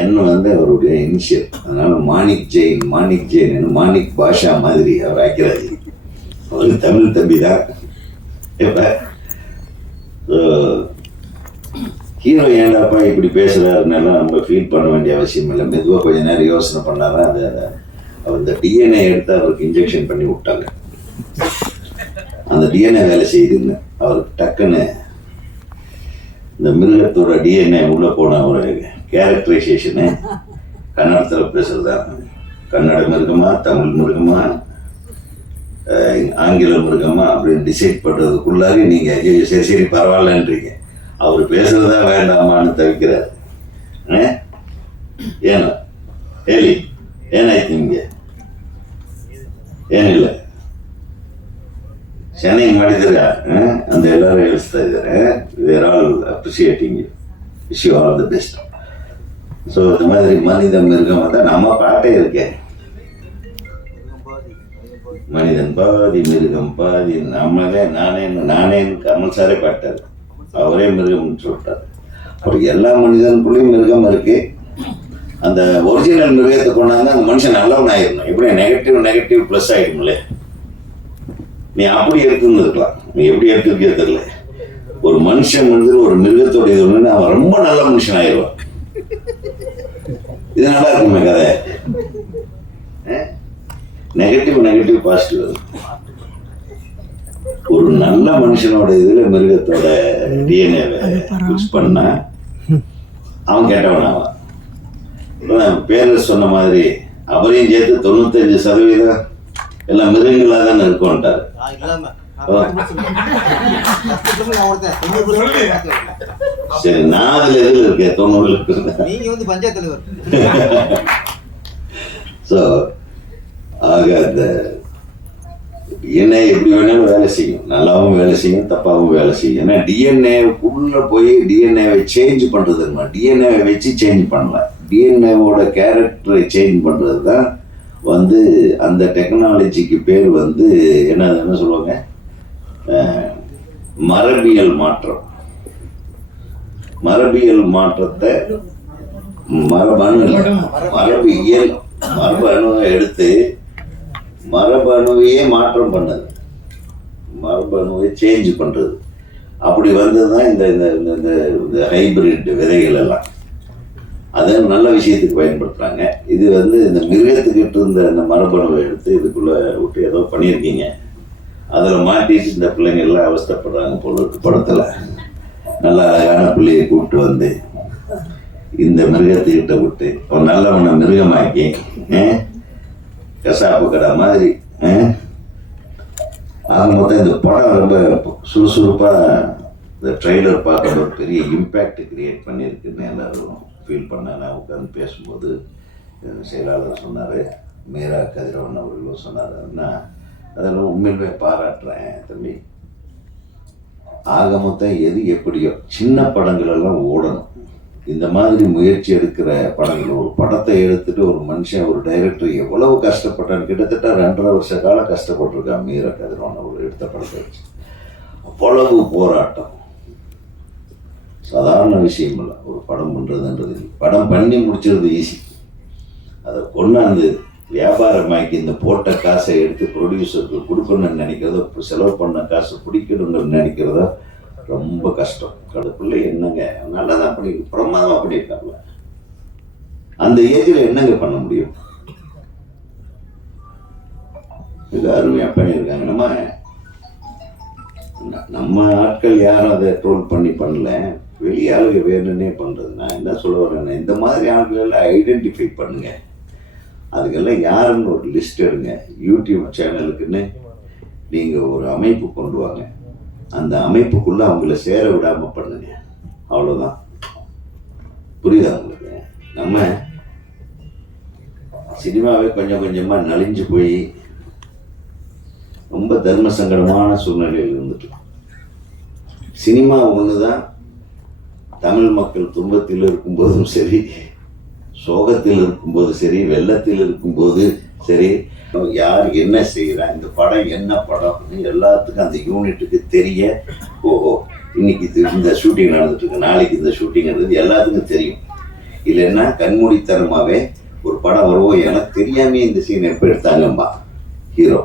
என் வந்து அவருடைய இனிஷியல். அதனால மாணிக் ஜெயின் மாணிக் பாஷா மாதிரி அவர் ஆக்கிறாரு. அவரு தமிழ் தம்பி தான். இப்ப ஹீரோ ஏண்டாப்பா இப்படி பேசுறாருனால நம்ம ஃபீல் பண்ண வேண்டிய அவசியம் இல்லை. மெதுவாக கொஞ்ச நேரம் யோசனை பண்ணாதான் அந்த டிஎன்ஏ எடுத்து அவருக்கு இன்ஜெக்ஷன் பண்ணி விட்டாங்க. அந்த டிஎன்ஏ வேலை செய்யுதுன்னு அவருக்கு டக்குன்னு இந்த மிருகத்தோட டிஎன்ஏ உள்ளே போன ஒரு கேரக்டரைசேஷனு கன்னடத்தில் பேசுகிறதா, கன்னட மிருகமா, தமிழ் மிருகமா, ஆங்கில மிருகமா அப்படின்னு டிசைட் பண்ணுறதுக்குள்ளாரி நீங்கள் ஐயோ சரி சரி பரவாயில்லன்றீங்க. அவர் பேசுகிறதா வேண்டாமான்னு தவிக்கிறார். ಏನು ಹೇಳಿ ಏನಾಯ್ತು ನಿಮಗೆ? ಏನಿಲ್ಲ, ಚೆನ್ನಾಗಿ ಮಾಡಿದ್ದೀರಾ ಅಂತ ಎಲ್ಲರೂ ಹೇಳಿಸ್ತಾ ಇದ್ದಾರೆ. We are all appreciating you, wish you all the best. So இந்த மாதிரி மனித மிருகம் வந்து நம்ம பாட்டே இருக்கேன், மனிதன் பாதி மிருகம் பாதி. நம்மளே நானே கமல் சாரே பாட்டார், அவரே மிருகம்னு சொல்லிட்டார். அப்புறம் எல்லா மனிதனுக்குள்ளேயும் மிருகம் இருக்கு. அந்த ஒரிஜினல் மிருகத்தை கொண்டாந்து அந்த மனுஷன் நல்லவன் ஆயிடணும். எப்படி நெகட்டிவ் ப்ளஸ் ஆகிடும்ல. நீ அப்படி எடுத்துன்னு இருக்கலாம், நீ எப்படி எடுத்துருக்கே தெரியல. ஒரு மனுஷன் வந்து ஒரு மிருகத்தோட இது ஒன்று அவன் ரொம்ப நல்ல மனுஷன் ஆயிடுவான். இது நல்லா இருக்குமே கதை. Negative positive. ஒரு நல்ல மனுஷனோட இதுல மிருகத்தோட டிஎன்ஏவை மிக்ஸ் பண்ணா அவன் கேட்டவன் ஆவான். பேர் சொன்ன மாதிரி அவரையும் சேர்த்து 95% எல்லாம் மிருகங்களாக தானே இருக்கும்ட்டாரு. சரி, நான் அதுல எதுல இருக்கேன்? 90 ஸோ ஆக அந்த டிஎன்ஏ எப்படி வேணாலும் வேலை செய்யும், நல்லாவும் வேலை செய்யும், தப்பாகவும் வேலை செய்யும். ஏன்னா டிஎன்ஏக்குள்ள போய் டிஎன்ஏவை சேஞ்ச் பண்றதுமா, டிஎன்ஏவை வச்சு சேஞ்ச் பண்ணலாம். டிஎன்ஏவோட கேரக்டரை சேஞ்ச் பண்றது தான் வந்து அந்த டெக்னாலஜிக்கு பேர் வந்து என்ன சொல்லுவாங்க, மரபியல் மாற்றம். மரபியல் மாற்றத்தை மரபணுவை எடுத்து மரபணுவையே மாற்றம் பண்ணது, மரபணுவை சேஞ்ச் பண்றது. அப்படி வந்தது தான் இந்த ஹைபிரிட் விதைகள் எல்லாம். அதை நல்ல விஷயத்துக்கு பயன்படுத்துறாங்க. இது வந்து இந்த மிருகத்துக்கிட்ட இருந்த இந்த மரபணுவை எடுத்து இதுக்குள்ள விட்டு ஏதோ பண்ணியிருக்கீங்க, அதில் மாட்டிட்டு இந்த பிள்ளைங்க எல்லாம் அவஸ்தைப்படுறாங்க போல இருக்கு. படத்தில் நல்ல அழகான பிள்ளையை கூப்பிட்டு வந்து இந்த மிருகத்துக்கிட்ட விட்டு ஒரு நல்லவனை மிருகமாக்கி கசாப்பு கடை மாதிரி. ஆக மொத்தம் இந்த படம் ரொம்ப சுறுசுறுப்பாக இந்த ட்ரெய்லர் பார்க்க ஒரு பெரிய இம்பேக்ட் கிரியேட் பண்ணியிருக்குன்னு எல்லாரும் ஃபீல் பண்ணேன். நான் உட்காந்து பேசும்போது செயலாளர் சொன்னார், மீரா கதிரவன் அவர்களும் சொன்னாருன்னா அதெல்லாம் உண்மையிலே பாராட்டுறேன் தம்பி. ஆக மொத்தம் எது எப்படியோ சின்ன படங்கள் எல்லாம் ஓடணும். இந்த மாதிரி முயற்சி எடுக்கிற படங்கள், ஒரு படத்தை எடுத்துட்டு ஒரு மனுஷன் ஒரு டைரக்டர் எவ்வளவு கஷ்டப்பட்டான்னு, கிட்டத்தட்ட 2.5 வருஷ காலம் கஷ்டப்பட்டிருக்கான் மீரா கதிரவன் அவர்கள் எடுத்த படத்தை வச்சு. அவ்வளவு போராட்டம் சாதாரண விஷயம் இல்லை. ஒரு படம் பண்ணுறதுன்றது படம் பண்ணி முடிச்சிருது ஈஸி, அதை கொண்டாந்து வியாபாரமாக்கி இந்த போட்ட காசை எடுத்து ப்ரொடியூசருக்கு கொடுக்கணும்னு நினைக்கிறதோ, செலவு பண்ண காசை பிடிக்கணுங்கன்னு நினைக்கிறதோ ரொம்ப கஷ்டம். கடுப்புள்ள என்னங்க நல்லா தான் பண்ணி பிரமாதமாக பண்ணியிருக்காங்க. அந்த ஏஜில் என்னங்க பண்ண முடியும்? இது அருமையாக பண்ணியிருக்காங்க. நம்ம ஆட்கள் யாரும் அதை ட்ரோல் பண்ணல, வெளியாளுங்க வேணும்னே பண்ணுறது. நான் என்ன சொல்ல வரேன்னா, இந்த மாதிரி ஆட்கள் எல்லாம் ஐடென்டிஃபை பண்ணுங்க, அதுக்கெல்லாம் யாருன்னு ஒரு லிஸ்ட் எடுங்க. யூடியூப் சேனலுக்குன்னு நீங்கள் ஒரு அமைப்பு கொண்டு வாங்க, அந்த அமைப்புக்குள்ளே அவங்கள சேர விடாமல் பண்ணுங்க. அவ்வளோதான். புரியுதா உங்களுக்கு? நம்ம சினிமாவே கொஞ்சம் கொஞ்சமாக நலிஞ்சு போய் ரொம்ப தர்ம சங்கடமான சூழ்நிலையில் இருந்துட்டு, சினிமா ஒன்று தான் தமிழ் மக்கள் துன்பத்தில் இருக்கும்போதும் சரி, சோகத்தில் இருக்கும்போது சரி, வெள்ளத்தில் இருக்கும்போது சரி, யார் என்ன செய்கிறா, இந்த படம் என்ன படம் எல்லாத்துக்கும் அந்த யூனிட்டுக்கு தெரிய, ஓஹோ இன்னைக்கு இந்த ஷூட்டிங் நடந்துட்டு இருக்கு, நாளைக்கு இந்த ஷூட்டிங் நடந்தது எல்லாத்துக்கும் தெரியும். இல்லைன்னா கண்மூடித்தனமாகவே ஒரு படம் வருவோம், எனக்கு தெரியாமே இந்த சீன் எப்போ எடுத்தாங்கம்மா ஹீரோ